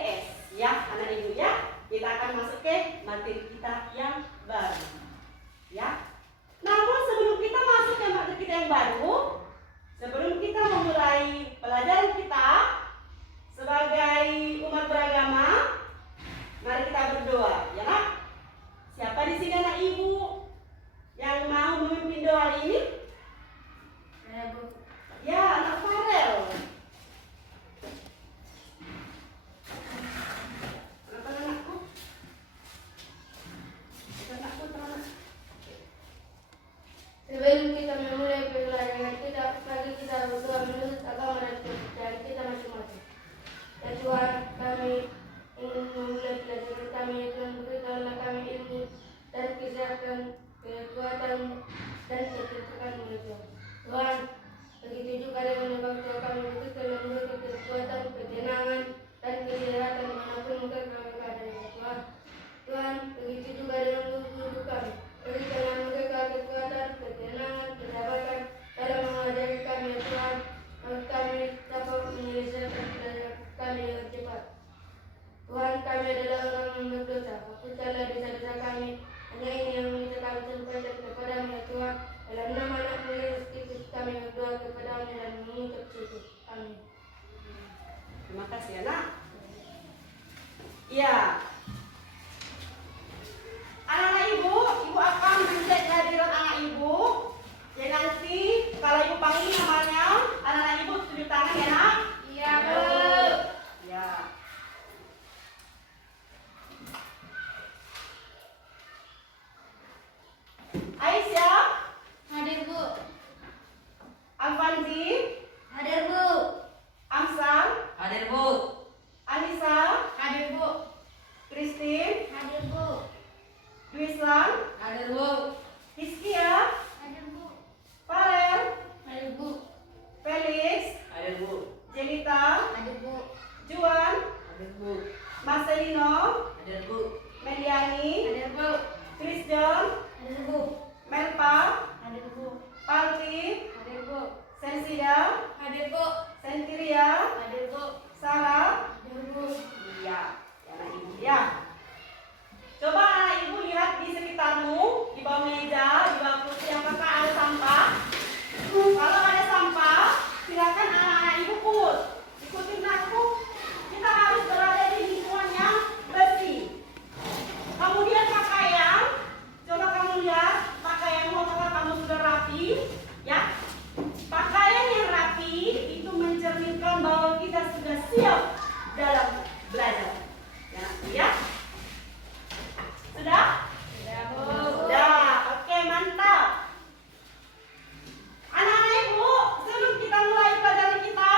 LPS ya anak ibu ya. Kita akan masuk ke materi kita yang baru ya. Namun sebelum kita masuk ke materi kita yang baru, sebelum kita memulai pelajaran kita sebagai umat beragama, mari kita berdoa ya nak. Siapa di sini anak ibu yang mau memimpin doa ini? Ya, anak Farel. Anak-anakku. Anak-anakku, teman. Sebelum kita memulai pelajaran kita, mari kita berdoa menurut agama dan kepercayaan kita masing-masing. Ya Tuhan, kami ingin memulai pelajaran kami, ya Tuhan, berikanlah kami ilmu dan kesehatan, kekuatan dan kecerdasan ya Tuhan. Tuhan, begitu juga dengan bangsa kami, berikanlah mereka kekuatan, ketenangan dan kesehatan dimanapun mereka berada ya Tuhan. Tuhan, begitu juga dengan guru-guru kami, berikanlah mereka kekuatan, ketenangan, kedapatan dalam mengajari kami ya Tuhan, agar kami dapat menyelesaikan pelajaran kami dengan cepat. Tuhan, kami adalah orang yang berdosa, hapuskanlah dosa-dosa kami. Hanya ini yang minta kami sampaikan kepadamu ya Tuhan. Dalam nama anak-Mu Yesus Kristus kami berdoa kepadamu dan mengucap syukur. Amin. Terima kasih anak. Ya. Anak-anak ibu akan mencek kehadiran anak ibu. Ya nanti kalau ibu panggil namanya, anak-anak ibu tunjuk tangan ya nak. Iya Bu. Ya. Aisyah, Hadir Bu. Alfanzi, Hadir Bu. Amsal, Hadir Bu. Anissa, Hadir Bu. Christine, Hadir Bu. Duislan, Hadir Bu. Hiskia, Hadir Bu. Farel, Hadir Bu. Felix, Hadir Bu. Jelita, Hadir Bu. Juan, Hadir Bu. Marcelino, Hadir Bu. Meliani, Hadir Bu. Chris John, Hadir Bu. Melpa, Hadir Bu. Palti, Hadir Bu. Sensida, Hadir Bu. Sentiria, Hadir Bu. Sarah. Hadir Bu. Iya, ya anak ibu ya. Coba anak ibu lihat di sekitarmu, di bawah meja, di bawah kursi, apakah ada sampah? Kalau ada sampah, silakan anak-anak ibu pungut. Ikutin aku. Kita harus berada di lingkungan yang bersih. Kemudian pakaian, coba kamu lihat pakaianmu apakah kamu sudah rapi, ya? Pakaian yang rapi itu mencerminkan bahwa kita sudah siap dalam belajar. Ya, ya. Sudah? Sudah Bu. Sudah. Oke, mantap. Anak-anak ibu, sebelum kita mulai pelajaran kita,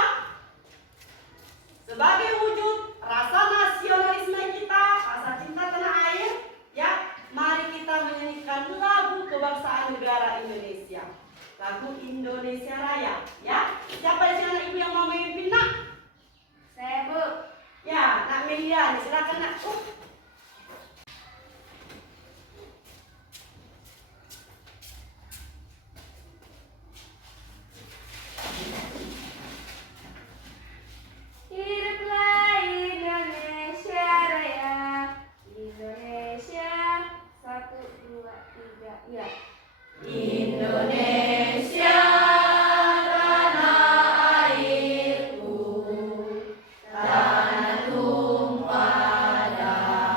sebagai wujud rasa nasionalisme kita, rasa cinta tanah air, ya, mari kita menyanyikan lagu kebangsaan negara Indonesia. Lagu Indonesia Raya, ya. Siapa di sini anak ibu yang mau memimpin nak? Saya Bu. Ya, Nak Melia, silakan nak. Hiduplah Indonesia Raya, Indonesia 1, 2, 3, ya. Indonesia tanah airku, tanah tumpah darah.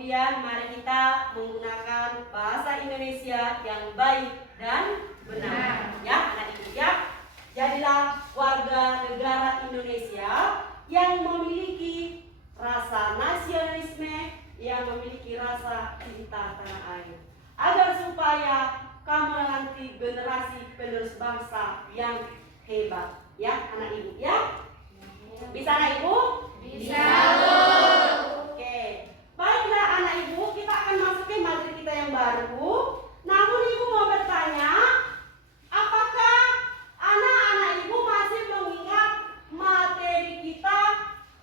Kemudian mari kita menggunakan bahasa Indonesia yang baik dan benar. Ya, anak ibu ya. Jadilah warga negara Indonesia yang memiliki rasa nasionalisme, yang memiliki rasa cinta tanah air. Agar supaya kamu nanti generasi penerus bangsa yang hebat. Ya, anak ibu ya. Bisa anak ibu? Bisa, Bu. Oke. Baiklah anak ibu, kita akan masukin materi kita yang baru. Namun ibu mau bertanya, apakah anak-anak ibu masih mengingat materi kita,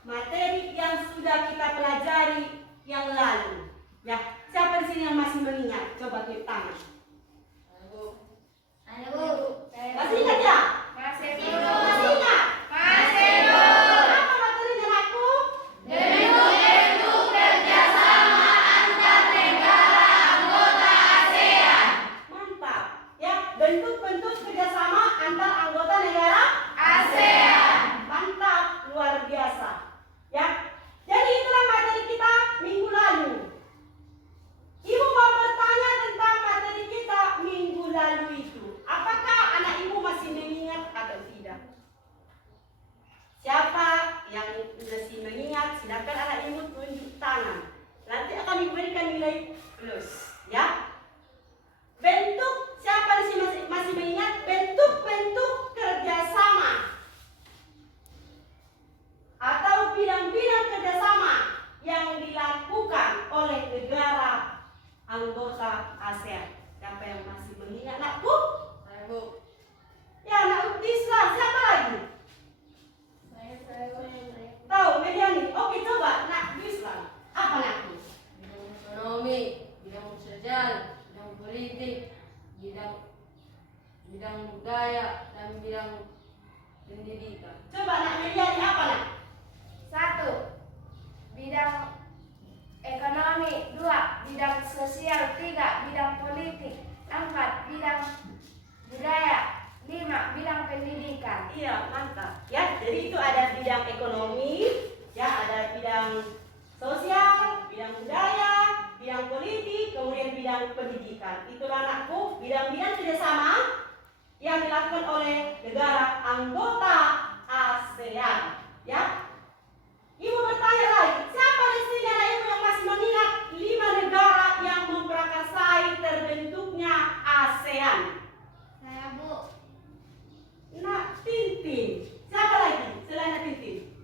materi yang sudah kita pelajari yang lalu? Ya, siapa di sini yang masih mengingat? Coba tunjuk tangan. Ayo, Bu. Masih ingat ya? Masih, Bu. Masih ingat? Masih, Bu. Apa materinya aku? Bentuk-bentuk kerjasama antar negara anggota ASEAN. Mantap. Ya, bentuk-bentuk kerjasama antar anggota negara ASEAN. mantap, luar biasa. Ya, jadi itulah materi kita minggu lalu. Ibu mau bertanya tentang materi kita minggu lalu itu. Apakah anak ibu masih mengingat atau tidak? Siapa yang masih mengingat, silakan anak ibu tunjuk tangan. Nanti akan diberikan nilai plus. Ya. Bentuk, siapa di sini masih mengingat bentuk-bentuk kerjasama atau bidang-bidang kerjasama yang dilakukan oleh negara anggota ASEAN? Siapa yang masih mengingat, anakku? Bu. Ya, anak Islam. Siapa lagi? Tahu, Mediani. Oke, coba nak Islam. Apa anakku? Bidang ekonomi, bidang sosial, bidang politik, bidang budaya, dan bidang pendidikan. Coba nak Mediani apa nak? 1. Bidang ekonomi. 2. Bidang sosial. 3. Bidang politik. 4. Bidang budaya. 5. Bidang pendidikan. Iya, mantap. Ya, jadi itu ada bidang ekonomi, ya, ada bidang sosial, bidang budaya, bidang politik, kemudian bidang pendidikan. Itulah anakku, bidang-bidang kerjasama yang dilakukan oleh negara anggota ASEAN. Ya, ibu bertanya lagi, siapa di sini anak ibu yang masih mengingat 5 negara yang memprakarsai terbentuknya ASEAN? Saya, Bu. Nak Tintin. Siapa lagi selain Nak Tintin?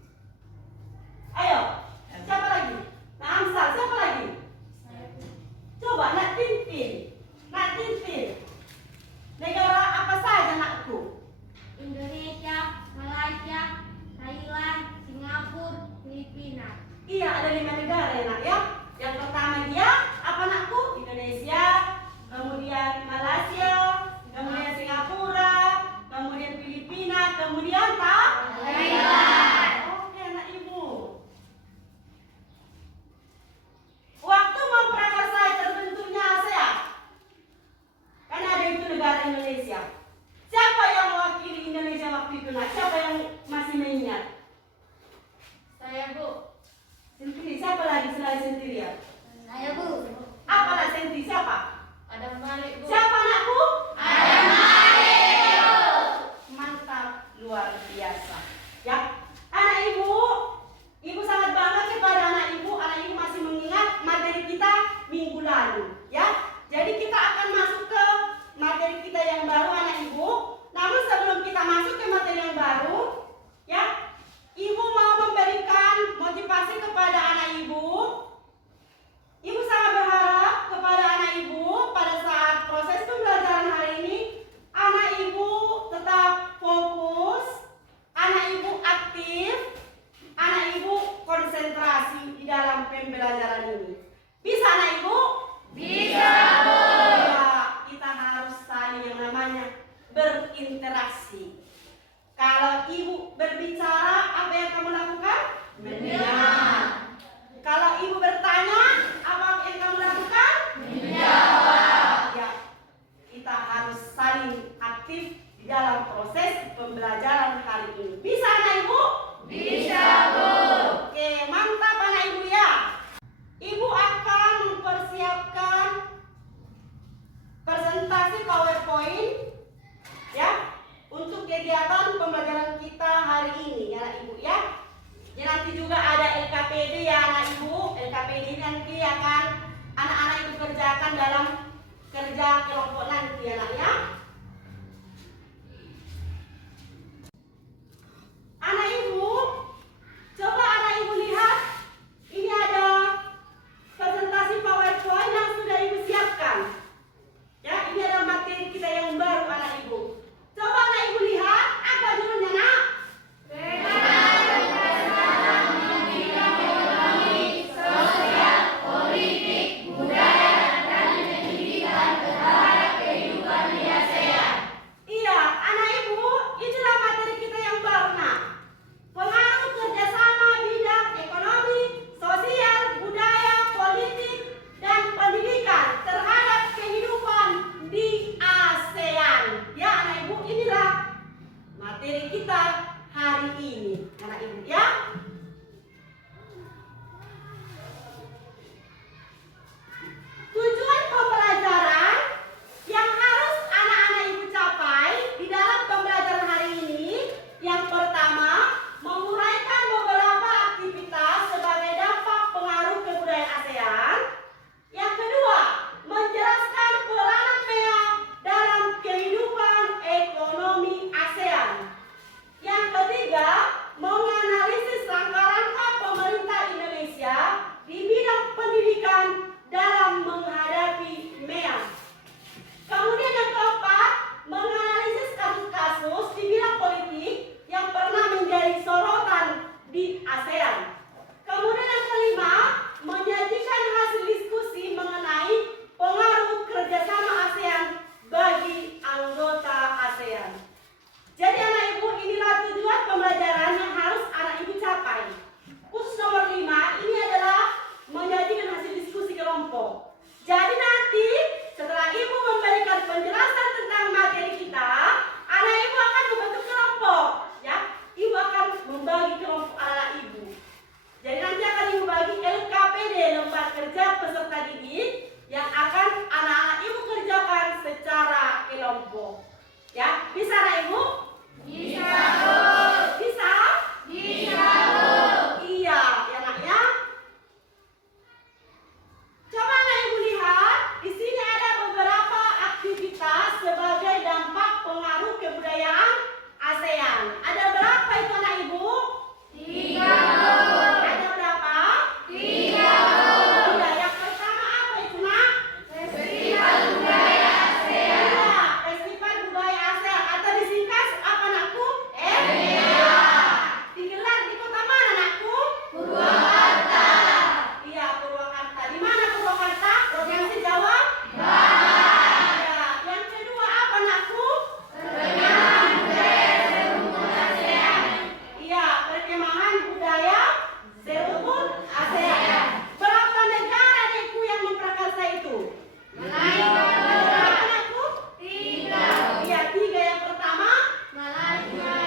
Ayo, siapa lagi? Nak Amsal, siapa lagi? Coba Nak Tintin. Nak Tintin. Negara apa saja nakku? Indonesia, Malaysia, Thailand, Singapura, Filipina. Iya, ada 5 negara ya nak ya. Yang pertama dia apa nakku? Indonesia, kemudian Malaysia, kemudian Singapura, kemudian Filipina, kemudian Thailand. Oke anak ibu. Waktu memprakarsai terbentuknya ASEAN, kan ada itu negara Indonesia. Siapa yang mewakili Indonesia waktu itu nak? Siapa yang masih mengingat? Saya, Bu. Sendiri. Siapa lagi selain sendiri ya? Saya, Bu. Apa nak sendiri? Siapa? Ada Malik, Bu. Siapa anakku? Ada Mario. Mantap, luar biasa. Ya, anak ibu sangat bangga kepada anak ibu masih mengingat materi kita minggu lalu. Ya, jadi kita akan masuk ke materi kita yang baru anak ibu. Namun sebelum kita masuk ke materi yang baru, ya, ibu mau memberikan motivasi kepada anak ibu. Ibu sangat berharap kepada anak ibu pada saat proses pembelajaran hari ini, anak ibu tetap fokus, anak ibu aktif, anak ibu konsentrasi di dalam pembelajaran ini. Bisa anak ibu? Bisa, Bu. Ya, kita harus saling yang namanya berinteraksi. Kalau ibu berbicara, apa yang kamu lakukan? Mendengar. Kalau ibu bertanya, apa yang kamu lakukan? Menjawab. Ya, kita harus saling aktif di dalam proses pembelajaran hari ini. Bisa anak ibu? Bisa, Bu. Oke, mantap anak ibu ya. Ibu akan presentasi PowerPoint ya untuk kegiatan pembelajaran kita hari ini ya anak ibu ya. Ya nanti juga ada LKPD ya anak ibu. LKPD nanti akan anak-anak itu kerjakan dalam kerja kelompok nanti ya anak ya. Anak ibu, coba anak ibu lihat, ini ada presentasi PowerPoint yang sudah ibu siapkan. Ya, ini ada materi kita yang baru anak ibu. Coba anak ibu lihat, apa judulnya nak? Iya, anak ibu, itulah materi kita yang baru nak. Pengaruh kerjasama bidang ekonomi, sosial, budaya, politik, dan pendidikan terhadap kehidupan di ASEAN. Ya anak ibu, inilah materi kita hari ini anak ibu ya. Tujuan pembelajaran yang harus anak-anak ibu capai di dalam pembelajaran hari ini, yang pertama, menguraikan beberapa aktivitas sebagai dampak pengaruh kebudayaan ASEAN. Yang kedua, menjelaskan peranan MEA dalam kehidupan ekonomi ASEAN. Yang ketiga, menganalisis langkah-langkah pemerintah Indonesia di bidang pendidikan dalam menghadapi MEA. Kemudian yang keempat, menganalisis kasus-kasus di bidang politik yang pernah menjadi sorotan di ASEAN. Kemudian yang kelima, menyajikan hasil diskusi mengenai pengaruh kerjasama ASEAN bagi anggota ASEAN. Jadi anak ibu, inilah tujuan pembelajaran yang harus anak ibu capai. Khusus nomor 5, ini adalah menyajikan hasil diskusi kelompok. Jadi nanti setelah ibu memberikan penjelasan tentang materi kita, anak ibu akan membentuk kelompok. Ya, ibu akan membagi kelompok anak ibu. Jadi nanti akan ibu bagi LKPD, lembar kerja peserta didik, yang akan anak-anak ibu kerjakan secara kelompok. Ya, bisa anak ibu? Bisa, Bu. Bisa? Bisa, Bu. Iya, ya nak ya. Coba anak ibu lihat, di sini ada beberapa aktivitas sebagai dampak pengaruh kebudayaan ASEAN. Ada berapa itu anak ibu? 3. Ada berapa? 3. Iya, yang pertama apa itu nak? Festival Budaya ASEAN. Iya, Festival Budaya ASEAN atau disingkat apa anakku? FBA. Digelar di kota mana anakku? Purwakarta. Iya, Purwakarta. Di mana Purwakarta? Provinsi Jawa Barat. Ya, yang kedua apa anakku? Perkemahan budaya serumur ASEAN. Iya, perkemahan budaya serumur ASEAN. Berapa negara adikku yang memprakarsa itu? Berapa anakku? 3. Iya, 3. Yang pertama? Malaysia.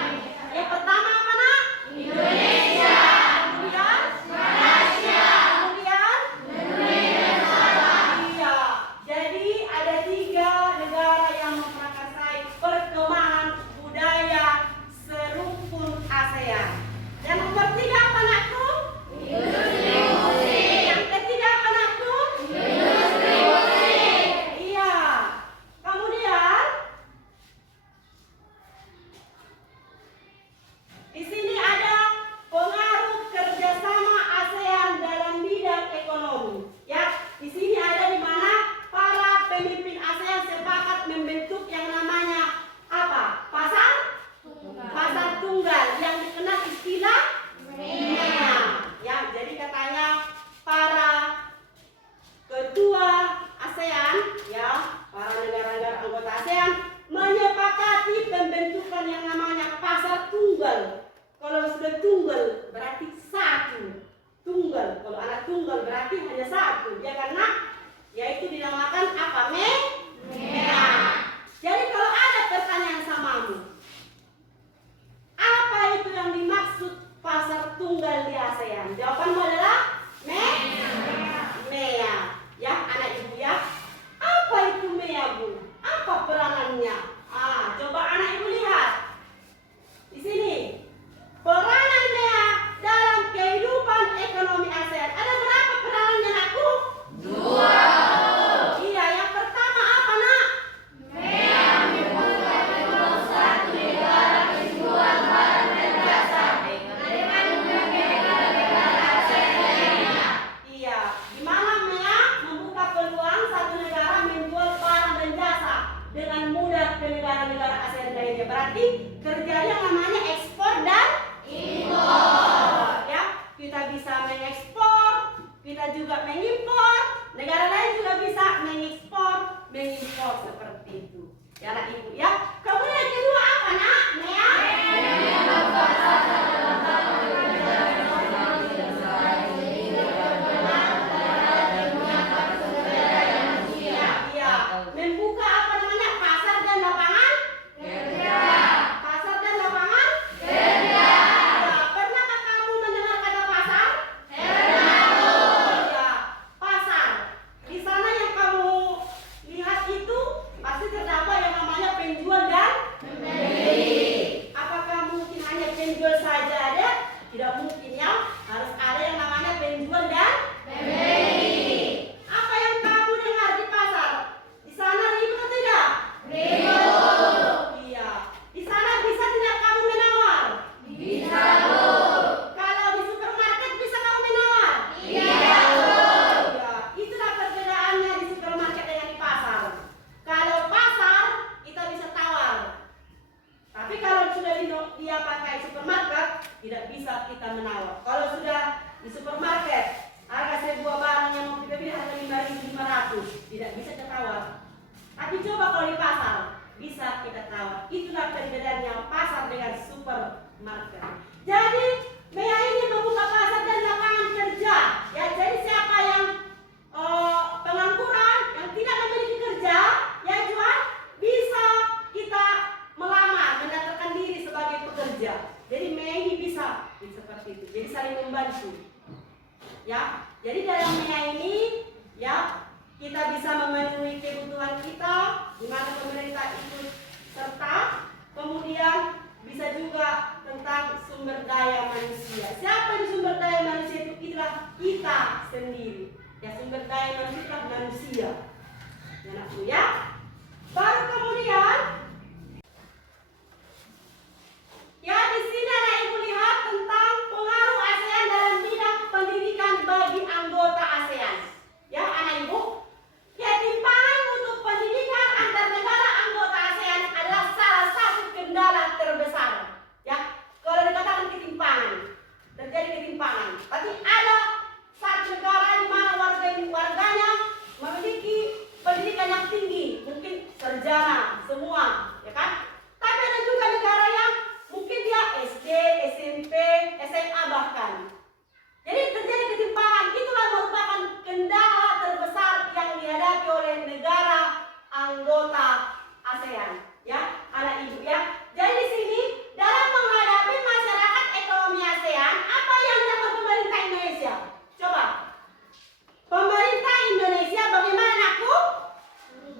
Yang pertama apa nak? Indonesia. Kemudian? Malaysia. Kemudian? Iya. Jadi ada 3 negara yang memprakarsai perkemahan budaya serumur ASEAN. Yang nomor 3 apa anakku? Industri musik. Yang ketiga apa anakku? Industri musik. Iya. Kemudian di sini ada pengaruh kerjasama ASEAN dalam bidang ekonomi. Ya, di sini ada di mana para pemimpin ASEAN sepakat membentuk yang namanya apa? Pasar tunggal yang dikenal istilah MEA. Ya, jadi katanya para ketua ASEAN, ya, para negara-negara anggota ASEAN menyepakati pembentukan yang namanya pasar tunggal. Kalau sudah tunggal berarti satu. Tunggal, kalau anak tunggal berarti hanya satu. Ya kan nak? Yaitu dinamakan apa? MEA. Jadi kalau ada pertanyaan samamu, apa itu yang dimaksud pasar tunggal di ASEAN? Jawabanmu adalah MEA. Ya, anak ibu ya. Apa itu MEA, Bu? Apa berarti kerjanya namanya ekspor dan impor. Ya, kita bisa mengekspor, kita juga mengimpor. Negara lain juga bisa mengekspor, mengimpor seperti itu. Ya, anak ibu ya. Kemudian yang kedua apa nak? Mea? Membuka apa namanya pasar dan lapangan kerja. Pasar dan lapangan kerja. Ya, pernahkah kamu mendengar kata pasar? Ya, pasar. Di sana yang kamu lihat itu pasti terdapat yang namanya penjual dan pembeli. Apakah mungkin hanya penjual saja ada? Tidak mungkin ya. Harus ada yang namanya penjual dan pembeli. Apa yang kamu dengar di pasar? Di sana ribut atau tidak? Ribut. Iya. Di sana bisa tidak kamu menawar? Bisa, Bu. Kalau di supermarket bisa kamu menawar? Iya, Bu. Ya, itulah perbedaannya di supermarket dengan di pasar. Kalau pasar kita bisa tawar. Tapi kalau sudah dia pakai supermarket tidak bisa kita menawar. Kalau sudah di supermarket harga sebuah barang yang mau kita beli harga 5.500 tidak bisa kita tawar. Tapi coba kalau di pasar bisa kita tawar. Itulah perbedaannya pasar dengan supermarket. Jadi Mea ini membuka pasar dan lapangan kerja. Ya, jadi siapa yang pengangguran, yang tidak memiliki kerja, ya Juan, bisa kita melamar, mendaftarkan diri sebagai pekerja. Jadi Mea ini bisa seperti itu. Jadi saling membantu. Ya, jadi dalam Mea ini ya kita bisa memenuhi kebutuhan kita, di mana pemerintah ikut serta. Kemudian bisa juga tentang sumber daya manusia. Siapa yang sumber daya manusia itu? Itulah kita sendiri. Ya, sumber daya manusia itulah manusia. Ya, anakku ya. Baru kemudian ya di sini anak ibu lihat tentang pengaruh ASEAN dalam bidang pendidikan bagi anggota ASEAN. Ya, anak ibu. Ketimpangan untuk pendidikan antar negara anggota ASEAN adalah salah satu kendala terbesar. Ya, kalau dikatakan ketimpangan, terjadi ketimpangan. Tapi ada satu negara di mana warganya memiliki pendidikan yang tinggi, mungkin sarjana semua, ya kan? Tapi ada juga negara yang mungkin dia SD, SMP, SMA bahkan. Jadi terjadi ketimpangan. Itulah merupakan kendala terbesar yang dihadapi oleh negara anggota ASEAN. Ya, anak ibu ya. Jadi di sini dalam menghadapi masyarakat ekonomi ASEAN, apa yang dilakukan pemerintah Indonesia? Coba. Pemerintah Indonesia bagaimana anakku?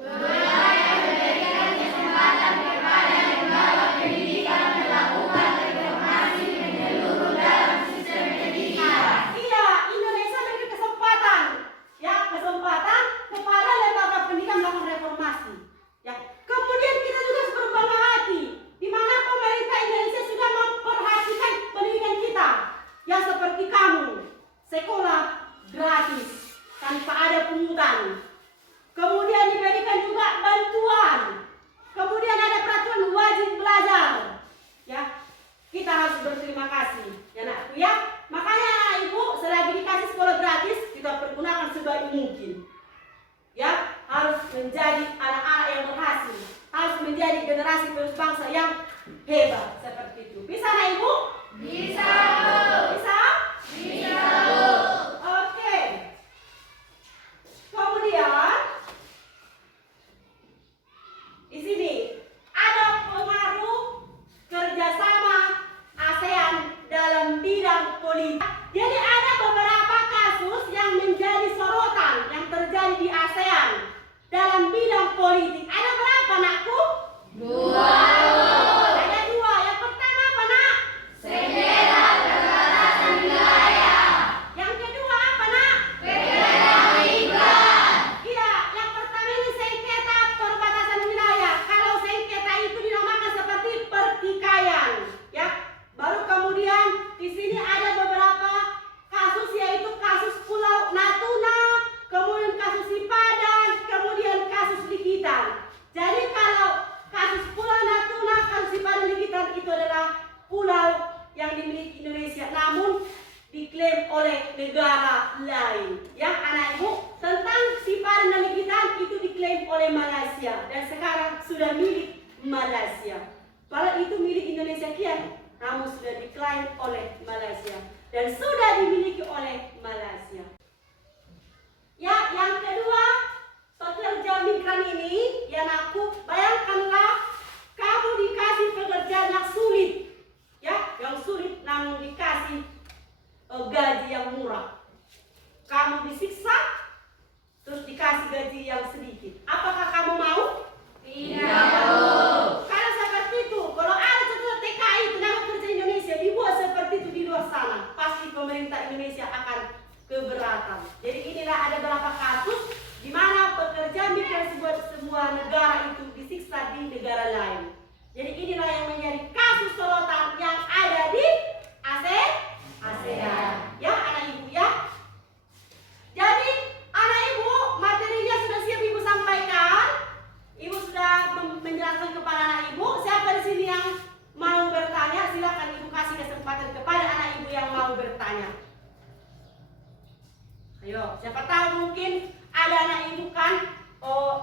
Memberikan kesempatan kepada lembaga pendidikan melakukan reformasi menyeluruh dalam sistem pendidikan. Iya, Indonesia memberi kesempatan, ya kesempatan kepada lembaga pendidikan melakukan reformasi. Ya, kemudian kita juga harus berbangga hati, di mana pemerintah Indonesia sudah memperhatikan pendidikan kita, yang seperti kamu, sekolah gratis tanpa ada pungutan. Kemudian diberikan juga bantuan. Kemudian ada peraturan wajib belajar. Ya, kita harus berterima kasih, ya anakku ya. Makanya anak ibu selagi dikasih sekolah gratis kita pergunakan sebaik mungkin. Ya, harus menjadi anak-anak yang berhasil, harus menjadi generasi penerus bangsa yang hebat seperti itu. Bisa anak ibu? Bisa, Bisa? bisa. Oke. Kemudian di sini ada pengaruh kerjasama ASEAN dalam bidang politik. Jadi ada beberapa kasus yang menjadi sorotan yang terjadi di ASEAN dalam bidang politik. Ada berapa anakku? 2. Ada 2. Yang lain. Ya anak ibu, tentang siparan dan negeritan itu diklaim oleh Malaysia dan sekarang sudah milik Malaysia. Kalau itu milik Indonesia kian, namun sudah diklaim oleh Malaysia dan sudah dimiliki oleh Malaysia. Ya, yang kedua, pekerja migran ini, ya anakku, bayangkanlah kamu dikasih pekerjaan yang sulit, ya, yang sulit namun dikasih gaji yang murah. Kamu disiksa, terus dikasih gaji yang sedikit. Apakah kamu mau? Tidak. Kalau seperti itu, kalau ada contoh TKI tenaga kerja Indonesia dibuat seperti itu di luar sana, pasti pemerintah Indonesia akan keberatan. Jadi inilah ada beberapa kasus di mana pekerja migran sebuah negara itu disiksa di negara lain. Jadi inilah yang menjadi kasus sorotan yang ada di ASEAN. Ya anak ibu ya. Jadi anak ibu, materinya sudah siap ibu sampaikan. Ibu sudah menjelaskan kepada anak ibu. Siapa di sini yang mau bertanya? Silakan ibu kasih kesempatan kepada anak ibu yang mau bertanya. Ayo, siapa tahu mungkin ada anak ibu kan,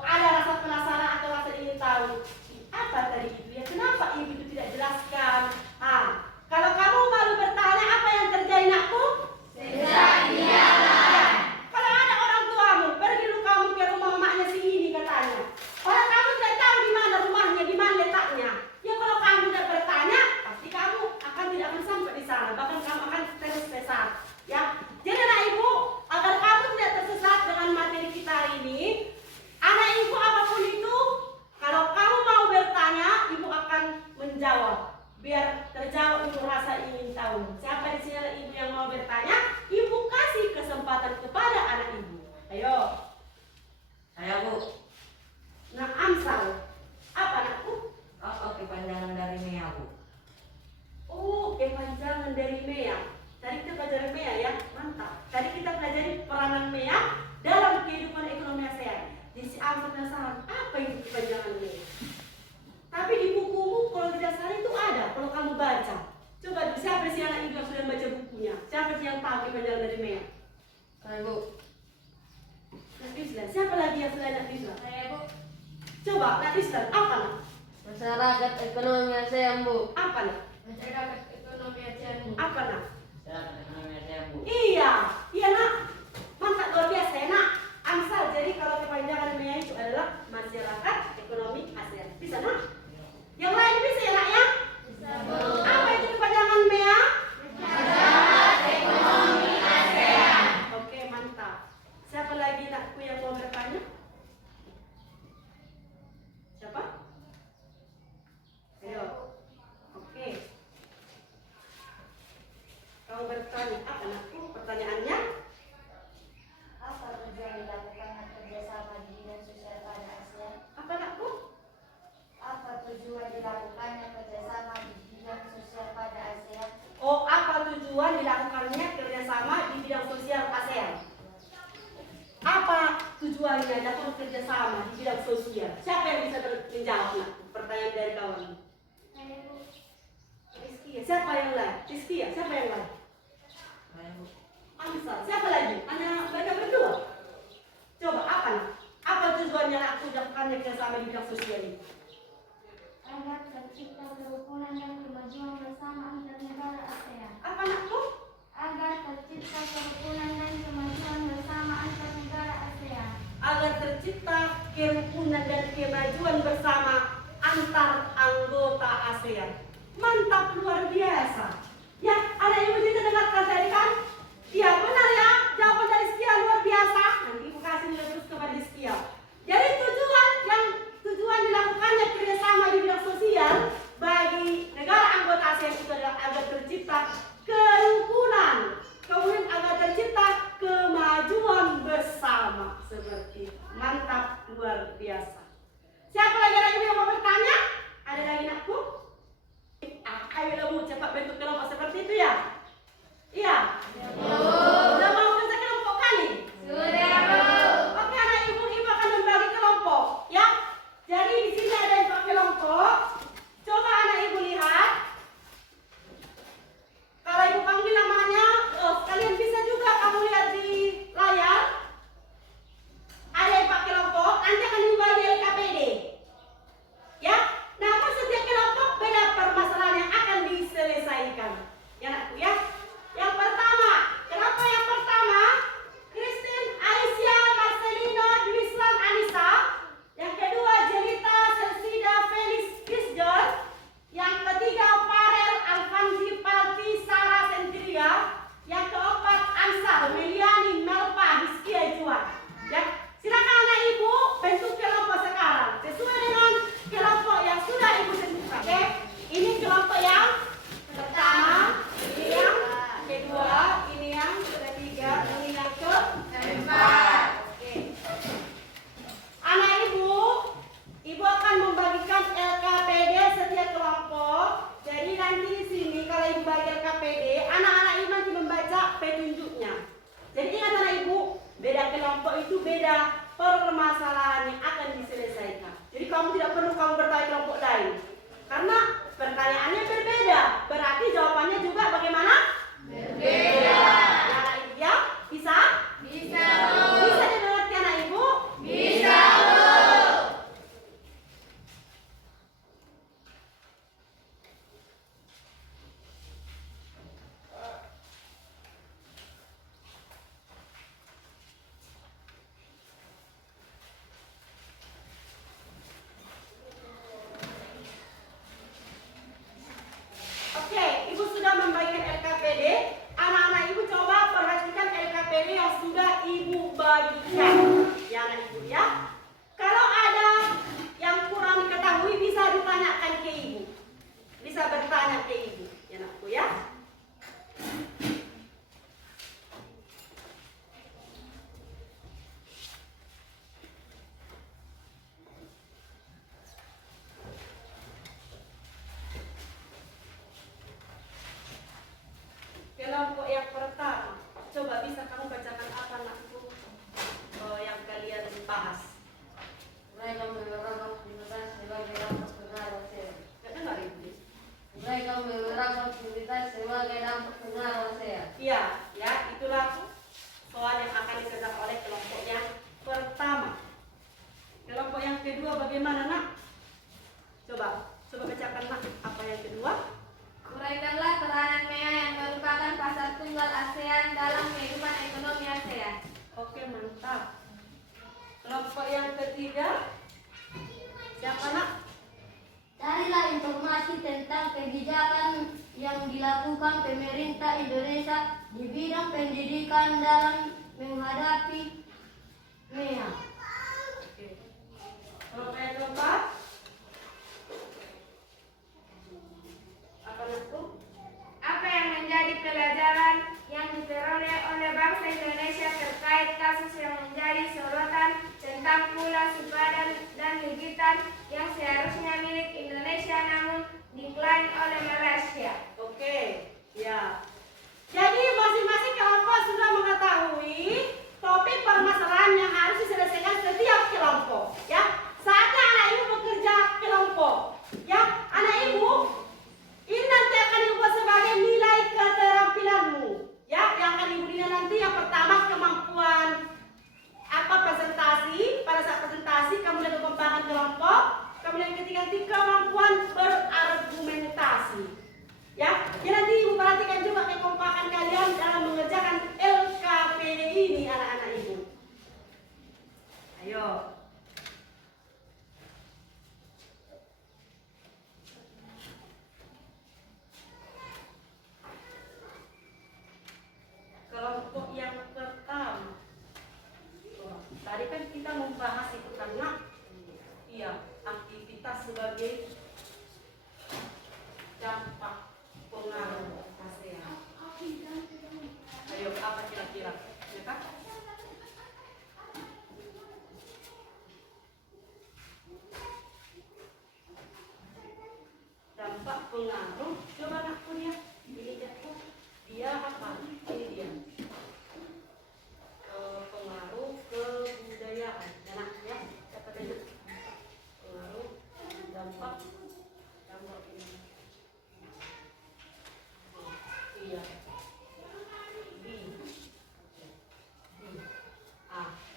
ada rasa penasaran atau rasa ingin tahu apa tadi itu ya, kenapa ibu itu tidak jelaskan? Kalau kamu malu bertanya apa yang terjadi nakku? Kalau ada orang tuamu, pergi lu kamu ke rumah mamanya si ini katanya. Orang kamu tidak tahu di mana rumahnya, di mana letaknya. Ya kalau kamu tidak bertanya, pasti kamu tidak akan sampai di sana, bahkan kamu akan tersesat. Ya, jadi anak ibu, agar kamu tidak tersesat dengan materi kita hari ini, anak ibu apapun itu, kalau kamu mau bertanya, ibu akan menjawab. Biar terjawab ibu rasa ingin tahu. Siapa di sini anak ibu yang mau bertanya, ibu kasih kesempatan kepada anak ibu. Ayo. Saya Bu. Nah, Amsal. Apa anakku? Apa kepanjangan dari MEA Bu? Oh, kepanjangan dari MEA. Tadi kita pelajari MEA ya, mantap. Tadi kita pelajari peranan MEA dalam kehidupan ekonomi ASEAN. Jadi si Amsal penasaran, apa itu kepanjangan MEA? Tapi di bukumu kalau tidak salah itu ada, kalau kamu baca. Coba siapa sih anak ibu yang sudah baca bukunya? Siapa sih yang tahu kepanjangan dari MEA? Saya Bu. Nak Islam. Siapa lagi yang selain Nak Islam? Saya Bu. Coba Nak Islam, apa nak? Masyarakat ekonomi ASEAN Bu. Apa nak? Masyarakat ekonomi ASEAN. Apa nak? Saya ekonomi saya Bu. Iya, iya nak. Mantap luar biasa ya nak. Amsal, jadi kalau kepanjangan MEA itu adalah masyarakat ekonomi ASEAN. Bisa nak? Yang lain bisa ya nak ya? Bisa Bu. Apa itu kepanjangan MEA? Masyarakat ekonomi ASEAN. Oke, mantap. Siapa lagi nakku yang mau bertanya? Siapa? Ayo. Oke. Kamu bertanya apa nakku? Pertanyaannya? Apa tujuan dilakukannya kerjasama di bidang sosial pada ASEAN? Apa nakku? Apa tujuan dilakukannya kerjasama di bidang sosial pada ASEAN? Oh, apa tujuan dilakukannya kerjasama di bidang sosial ASEAN? Apa tujuannya dilakukan kerjasama di bidang sosial? Siapa yang bisa menjawab nak? Pertanyaan dari kawan. Saya Bu. Rizky ya? Siapa yang lain? Rizky ya? Siapa yang lain? Saya Bu. Amsal. Siapa lagi? Anak mereka berdua. Coba apa nak? Apa tujuannya nak dilakukannya kerjasama di bidang sosial ini? Agar tercipta kerukunan dan kemajuan bersama antar negara ASEAN. Apa nakku? Agar tercipta kerukunan dan kemajuan bersama antar negara ASEAN. Agar tercipta kerukunan dan kemajuan bersama antar anggota ASEAN. Mantap, luar biasa. Ya, anak ibu kita dengarkan tadi kan? Iya, benar ya. Jawaban dari sekian luar biasa. Nanti ibu kasih nilai terus kepada sekian. Jadi tujuan dilakukannya kerjasama di bidang sosial bagi negara anggota ASEAN itu adalah agar tercipta kerukunan, kemudian agar tercipta kemajuan bersama seperti itu. Mantap, luar biasa. Siapa lagi yang mau bertanya? Ada lagi nakku? bisa kamu bacakan apa anakku yang kalian bahas? Mereka menerapkan aktivitas sebagai dampak pengaruh ASEAN. Gak dengar ibu? Mereka menerapkan aktivitas sebagai dampak pengaruh ASEAN. Iya, ya itulah soal yang akan dikerjakan oleh kelompok yang pertama. Kelompok yang kedua bagaimana nak? Coba bacakan nak apa yang kedua? Uraikanlah peranan MEA yang merupakan pasar tunggal ASEAN dalam kehidupan ekonomi ASEAN. Oke, mantap. Kelompok yang ketiga, siapa nak? Carilah informasi tentang kebijakan yang dilakukan pemerintah Indonesia di bidang pendidikan dalam menghadapi MEA. Oke. Kelompok yang keempat, apa nakku? Apa yang menjadi pelajaran yang diperoleh oleh bangsa Indonesia terkait kasus yang menjadi sorotan tentang Pulau Sipadan dan Gigitan yang seharusnya milik Indonesia namun diklaim oleh Malaysia? Oke, ya. Jadi masing-masing kelompok sudah mengetahui topik permasalahan yang harus diselesaikan setiap kelompok. Ya, saatnya anak ibu bekerja kelompok. Ya, anak ibu, ini nanti akan diubah sebagai nilai keterampilanmu. Ya, yang akan ibu nilai nanti yang pertama kemampuan presentasi. Pada saat presentasi kamu lihat pengembangan kelompok. Kemudian ketiga kemampuan berargumentasi. Ya, nanti ibu perhatikan juga kekompakan kalian dalam mengerjakan LKPD ini anak-anak ibu. Ayo. Kelompok yang pertama. Tadi kan kita membahas itu karena aktivitas sebagai dampak pengaruh ASEAN. Ayo, apa kira-kira? Ya kan? Dampak pengaruh. Coba aku lihat. Dia apa? Ini dia. Pengaruh kebudayaan. Ya, siapa tadi? Pengaruh dampak ini. Iya.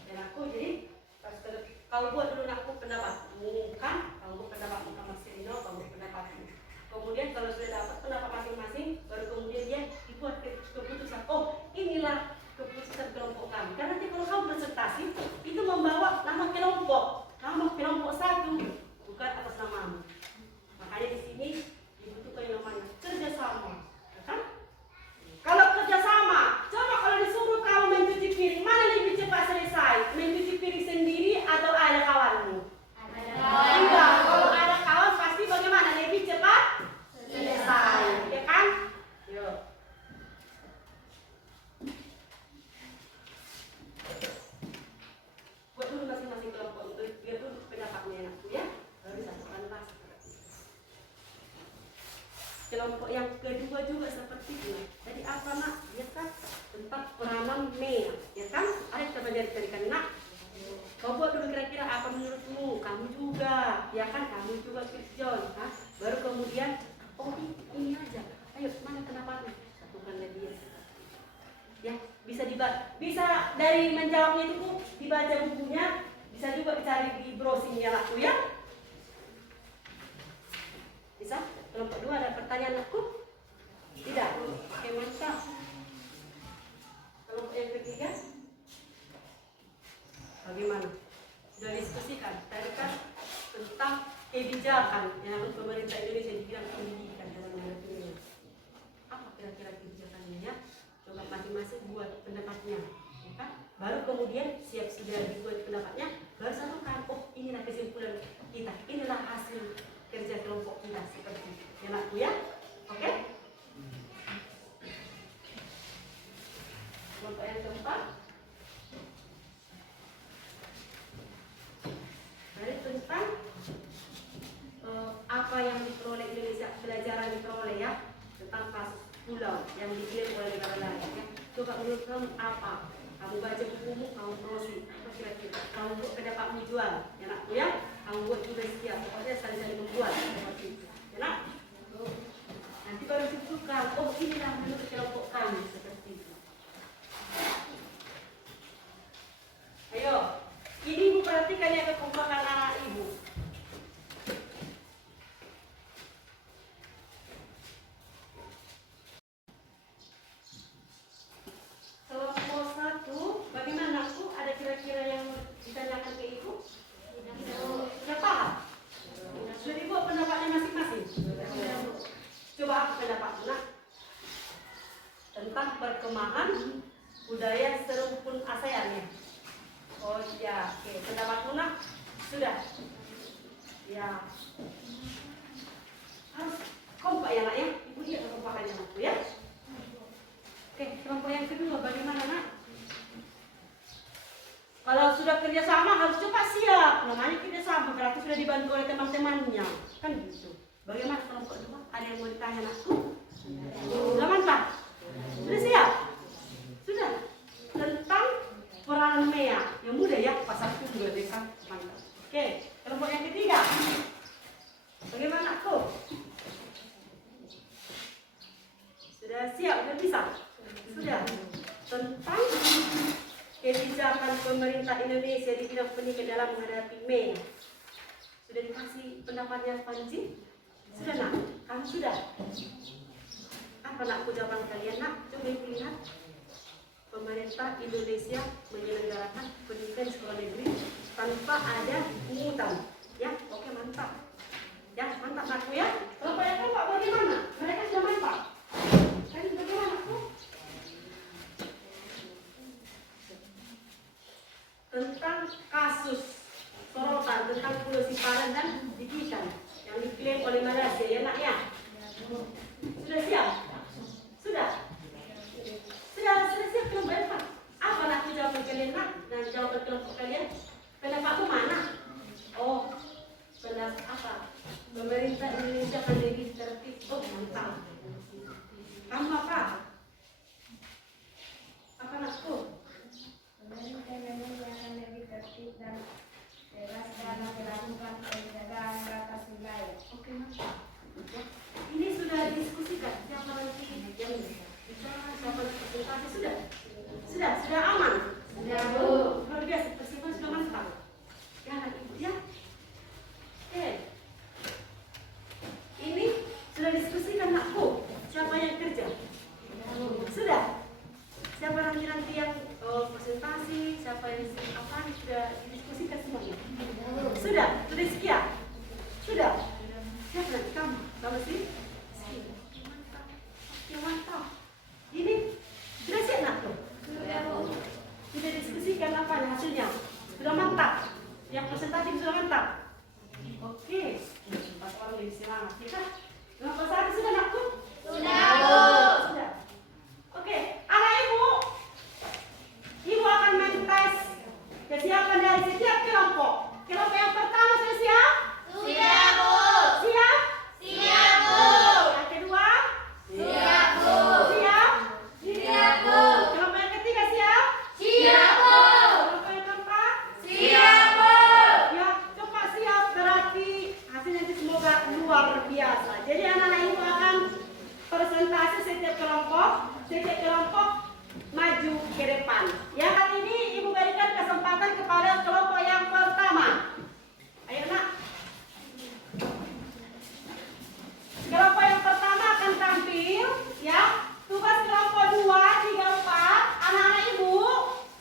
Dan aku jadi kau buat dulu aku pendapatmu kan? Kamu buat pendapatmu sama Sirino, kamu buat pendapatmu. Kemudian kalau sudah dapat pendapat masing-masing, baru kemudian dia dibuat keputusan. Oh, inilah keputusan kelompok kami. Karena nanti kalau kamu presentasi, itu membawa nama kelompok satu, bukan atas namamu. Makanya di sini dibutuhkan yang namanya kerjasama, ya kan? Kalau kerjasama, coba kalau disuruh kamu mencuci piring, mana lebih cepat selesai? Mencuci piring sendiri atau ada kawanmu? Enggak, kalau ada kawan pasti bagaimana lebih cepat selesai, ya kan? Yuk. Buat dulu masing-masing kelompok itu, biar tuh pendapatnya enakku ya. Baru satukan bahas. Kelompok yang kedua juga seperti itu. Jadi apa nak? Ya kan tentang peranan MEA, ya kan? Ayo kita belajar nak. Kau buat dulu kira-kira apa menurutmu? Kamu juga, ya kan? Kamu juga John, ha? Baru kemudian, oh ini aja. Ayo mana pendapatmu? Satukan lagi ya. Ya, bisa dari menjawabnya itu dibaca bukunya, bisa juga dicari di browsingnya aku ya. Bisa? Kelompok 2 ada pertanyaan aku? Tidak? Oke, mantap. Kelompok yang ketiga? Bagaimana? Sudah diskusikan. Tadi kan tentang kebijakan yang pemerintah Indonesia di bidang pendidikan dalam menghadapi ini. Apa kira-kira kebijakannya ya? Coba masing-masing buat pendapatnya, ya kan? Baru kemudian siap sudah dibuat pendapatnya, baru satukan. Oh, inilah kesimpulan kita. Inilah hasil kerja kelompok kita seperti yang aku ya. Oke? Kelompok yang keempat. Dari tentang apa yang diperoleh Indonesia, pelajaran diperoleh ya tentang kasus pulau yang dikirim oleh negara lain ya. Coba menurut kamu apa? Kamu baca bukumu, kamu promosi. Apa kira-kira? Kamu buat ke dapatmu jual. Ya nak, ya? Kamu buat juga sekian. Pokoknya saling-saling membuat. Seperti itu. Ya nak? Nanti baru ditentukan. Oh, inilah menurut kelompok kami. Seperti itu. Ayo. Ini ibu perhatikan ya kekompakan anak ibu. Kelompok 1, bagaimana Bu? Ada kira-kira yang ditanyakan ke ibu? Sudah paham? Sudah dibuat pendapatnya masing-masing? Coba apa pendapatmu nak? Tentang perkembangan budaya serumpun ASEAN ya? Oh iya, oke. Pendapatmu nak? Sudah? Ya. Harus kompak ya nak ya? Ibu lihat kekompakannya anakku ya? Oke, kelompok yang kedua bagaimana nak? Kalau sudah kerjasama harus cepat siap. Namanya kerjasama berarti sudah dibantu oleh teman-temannya. Kan gitu. Bagaimana kelompok kedua? Ada yang mau ditanya nakku? Sudah mantap? Sudah siap? Sudah? Tentang peran MEA. Yang mudah ya, pasal 2 dekat. Mantap. Oke, kelompok yang ketiga. Bagaimana nakku? Sudah siap? Sudah bisa? Sudah. Tentang kebijakan pemerintah Indonesia di bidang pendidikan dalam menghadapi MEA. Sudah dikasih pendapatnya Panji? Sudah nak? Kamu sudah? Apa nak jawaban kalian nak? Coba ibu lihat. Pemerintah Indonesia menyelenggarakan pendidikan sekolah negeri tanpa ada pungutan. Ya, oke mantap. Ya, mantap nakku ya. Kelompok yang keempat bagaimana? Mereka sudah mantap. Kan bagaimana nakku? Tentang kasus sorotan tentang Pulau Sipadan dan Dikitan yang diklaim oleh Malaysia ya nak ya? Sudah siap? Sudah? Sudah siap kelompok empat? Apa nak jawaban kalian nak? Dan jawaban kelompok kalian? Pendapatmu mana? Oh, pendapat apa? Pemerintah Indonesia akan lebih tertib. Oh mantap. Kamu apa? Apa nakku? Pemerintah Indonesia akan lebih tertib dan bebas dalam melakukan penjagaan batas wilayah. Oke mantap. Ya. Ini sudah diskusikan siapa nanti yang bicara, siapa presentasi sudah aman. Sudah Bu. Luar biasa persiapan sudah mantap. Ya anak ibu ya. Oke. Ini sudah diskusikan nakku. Siapa yang kerja? Sudah. Siapa nanti yang presentasi, siapa yang apa sudah didiskusikan semuanya. Sudah sekian. Sudah. Siapa nanti kamu? Kamu sih? Mantap. Ini sudah siap nak tuh? Sudah Bu. Sudah diskusikan apa hasilnya? Sudah mantap. Yang presentasi sudah mantap. Oke. Pas orang lebih semangat, ya kan? Kelompok 1 sudah nakku? Sudah Bu. Sudah. Oke, anak ibu akan mengetes kesiapan dari setiap kelompok. Kelompok yang pertama sudah siap? Sudah Bu. Siap? Siap Bu. Yang kedua? Siap Bu. Siap? Siap Bu. Kelompok yang ketiga siap? Siap Bu. Kelompok yang keempat? Siap Bu. Ya, cepat siap berarti hasilnya itu semoga luar biasa. Jadi anak-anak ibu akan presentasi setiap kelompok maju ke depan. Ya, kali ini ibu berikan kesempatan kepada kelompok yang pertama. Ayo nak. Kelompok yang pertama akan tampil, ya. Tugas kelompok 2, 3, 4. Anak-anak ibu,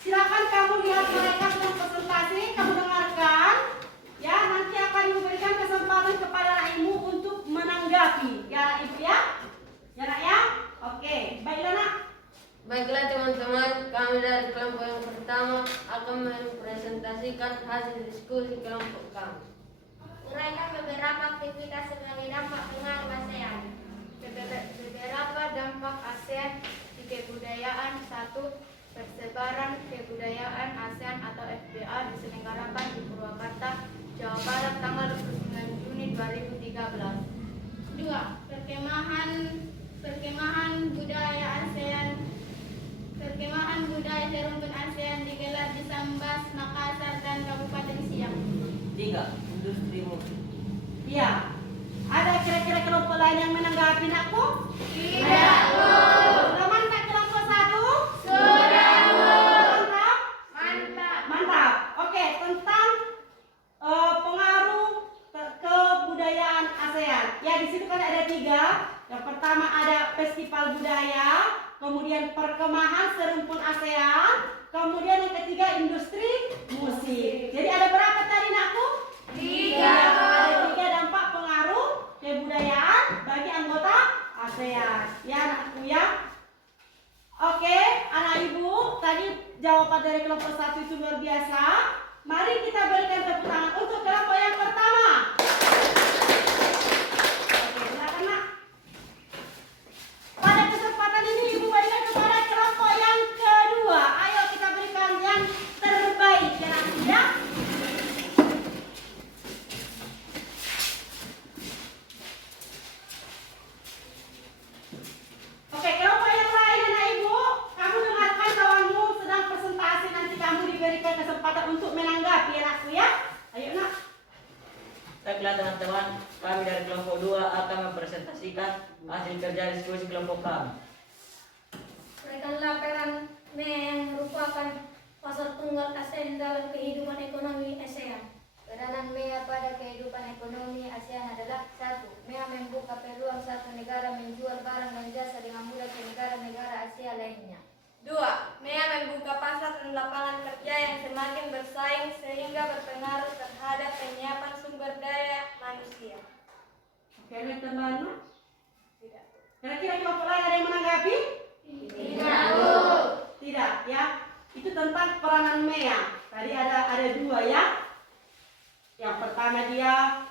silakan kamu lihat mereka sedang presentasi, kamu dengarkan. Ya, nanti akan ibu berikan kesempatan kepada anak ibu untuk menanggapi. Ya, anak ibu ya. Ya, nak ya. Oke, baiklah nak. Baiklah teman-teman, kami dari kelompok yang pertama akan mempresentasikan hasil diskusi kelompok kami. Uraikan beberapa aktivitas sebagai dampak pengaruh ASEAN. Beberapa dampak ASEAN di kebudayaan. 1. Persebaran kebudayaan ASEAN atau FBA diselenggarakan di Purwakarta, Jawa Barat tanggal 29 Juni 2013. 2. Perkemahan budaya ASEAN Perkemahan budaya serumpun ASEAN digelar di Sambas, Makassar, dan Kabupaten Siak. 3. Industri musik. Ya. Ada kira-kira kelompok lain yang menanggapi aku? Tidak, Bu. Sudah mantap kelompok 1? Sudah, Bu. Mantap? Mantap. Mantap. Oke, tentang pengaruh kebudayaan ASEAN. Ya, di situ kan ada 3. Yang pertama ada festival budaya, kemudian perkemahan serumpun ASEAN, kemudian yang ketiga industri musik. Jadi ada berapa tadi nakku? 3. Ada 3 dampak pengaruh kebudayaan bagi anggota ASEAN. Ya anakku ya. Oke, anak ibu, tadi jawaban dari kelompok 1 itu luar biasa. Mari kita berikan tepuk tangan untuk kelompok yang pertama. Oke, silakan nak. Pada kesempatan ini ibu berikan kepada kelompok yang kedua. Ayo kita berikan yang terbaik ya anakku ya. Oke, kelompok yang lain anak ibu, kamu dengarkan kawanmu sedang presentasi, nanti kamu diberikan kesempatan untuk menanggapi anakku ya. Ayo nak. Baiklah teman-teman, kami dari kelompok 2 akan mempresentasikan hasil kerja diskusi kelompok kami. Berikanlah peran MEA yang merupakan pasar tunggal ASEAN dalam kehidupan ekonomi ASEAN. Peranan MEA pada kehidupan ekonomi ASEAN adalah 1. MEA membuka peluang satu negara menjual barang dan jasa dengan mudah ke negara-negara Asia lainnya. 2. MEA membuka pasar dan lapangan kerja yang semakin bersaing sehingga berpengaruh terhadap penyiapan sumber daya manusia. Oke, ada teman. Tidak. Kira-kira kelompok lain ada yang menanggapi? Tidak, Bu. Tidak ya. Itu tentang peranan MEA. Tadi ada 2 ya. Yang pertama dia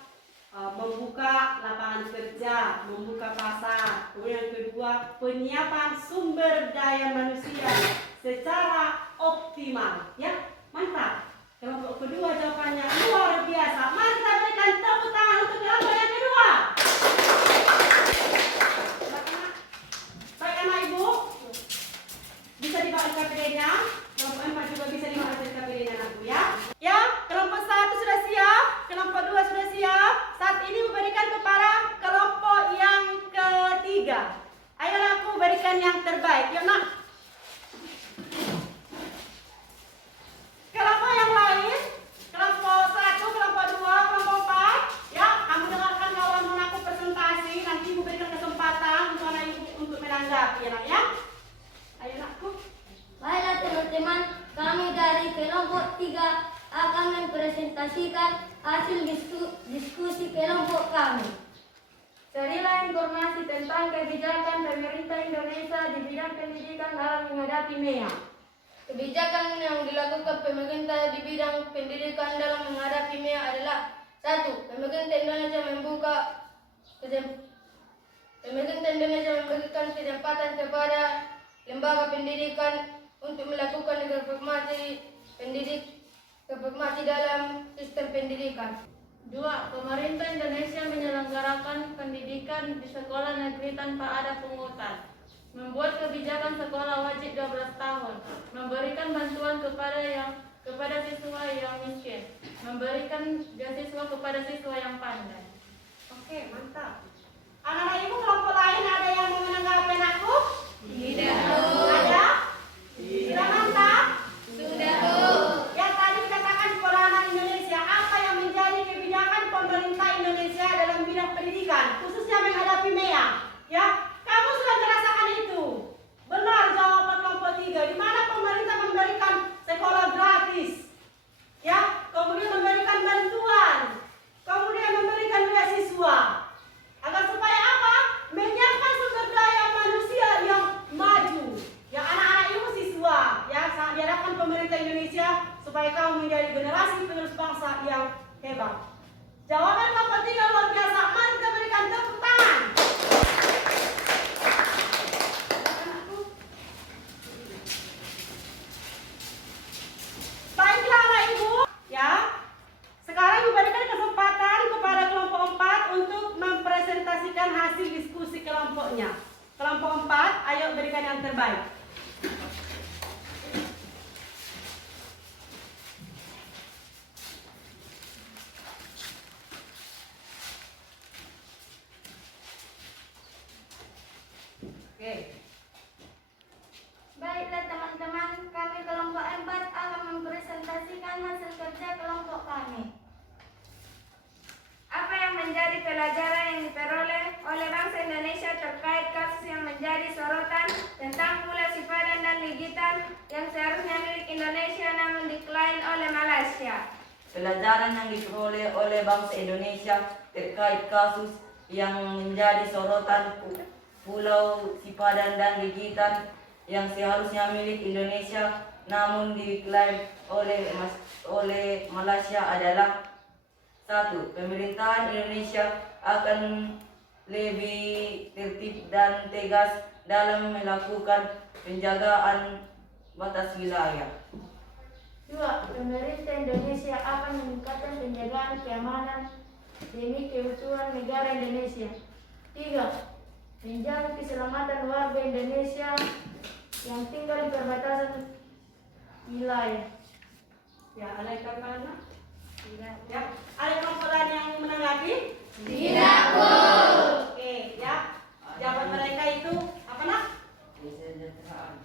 membuka lapangan kerja, membuka pasar. Kemudian yang kedua penyiapan sumber daya manusia secara optimal. Ya, mantap. Kelompok kedua jawabannya luar biasa. Mari kita berikan tepuk tangan untuk kelompok yang kedua. Baik anak ibu, bisa dibawa KPD-nya. Kelompok 4 juga bisa dibawa KPD-nya anakku ya. Ya, kelompok 1 sudah siap, kelompok 2 sudah siap. Saat ini memberikan kepada kelompok yang ketiga. Ayo anakku berikan yang terbaik. Yuk nak. Kelompok yang lain, kelompok 1, kelompok 2, kelompok 4. Ya, kamu dengarkan kawan anakku presentasi. Nanti ibu berikan kesempatan untuk anak ibu untuk menanggapi ya nak ya. Ayo anakku. Baiklah teman-teman, kami dari kelompok 3 akan mempresentasikan hasil diskusi kelompok kami. Carilah informasi tentang kebijakan pemerintah Indonesia di bidang pendidikan dalam menghadapi MEA. Kebijakan yang dilakukan pemerintah di bidang pendidikan dalam menghadapi MEA adalah 1. Pemerintah Indonesia memberikan kesempatan kepada lembaga pendidikan untuk melakukan reformasi dalam sistem pendidikan. 2. Pemerintah Indonesia menyelenggarakan pendidikan di sekolah negeri tanpa ada pungutan. Membuat kebijakan sekolah wajib 12 tahun. Memberikan bantuan kepada siswa yang miskin. Memberikan beasiswa kepada siswa yang pandai. Oke, mantap. Anak-anak ibu kelompok lain ada yang mau menanggapi aku? Tidak. Ada? Sudah mantap? Sudah, Bu. Yang tadi dikatakan di peranan Indonesia, apa yang menjadi kebijakan pemerintah Indonesia dalam bidang pendidikan, khususnya menghadapi MEA? Ya, kamu sudah merasakan itu. Benar jawaban kelompok 3, di mana pemerintah memberikan sekolah gratis. Ya, kemudian memberikan bantuan, kemudian memberikan beasiswa. Agar supaya apa? Menyiapkan sumber daya manusia yang maju. Ya, anak-anak ibu siswa, ya, sangat diharapkan pemerintah Indonesia supaya kamu menjadi generasi penerus bangsa yang hebat. Jawaban kelompok 3 luar biasa. Mari kita berikan tepuk tangan. Baiklah anak ibu, ya. Sekarang diberikan kesempatan kepada kelompok 4 untuk mempresentasikan hasil diskusi kelompoknya. Kelompok 4, ayo berikan yang terbaik. gigitan yang seharusnya milik Indonesia namun diklaim oleh Malaysia. Pelajaran yang diperoleh oleh bangsa Indonesia terkait kasus yang menjadi sorotan Pulau Sipadan dan Gigitan yang seharusnya milik Indonesia namun diklaim oleh Malaysia adalah: 1. Pemerintahan Indonesia akan lebih tertib dan tegas dalam melakukan penjagaan batas wilayah. 2. Pemerintah Indonesia akan meningkatkan penjagaan keamanan demi keutuhan negara Indonesia. 3. Menjaga keselamatan warga Indonesia yang tinggal di perbatasan wilayah. Ya, ada yang mana? Tidak. Ya, ada kelompok lain yang menanggapi? Tidak, Bu. Oke, ya. Jawaban mereka itu apa nak? Kesejahteraan.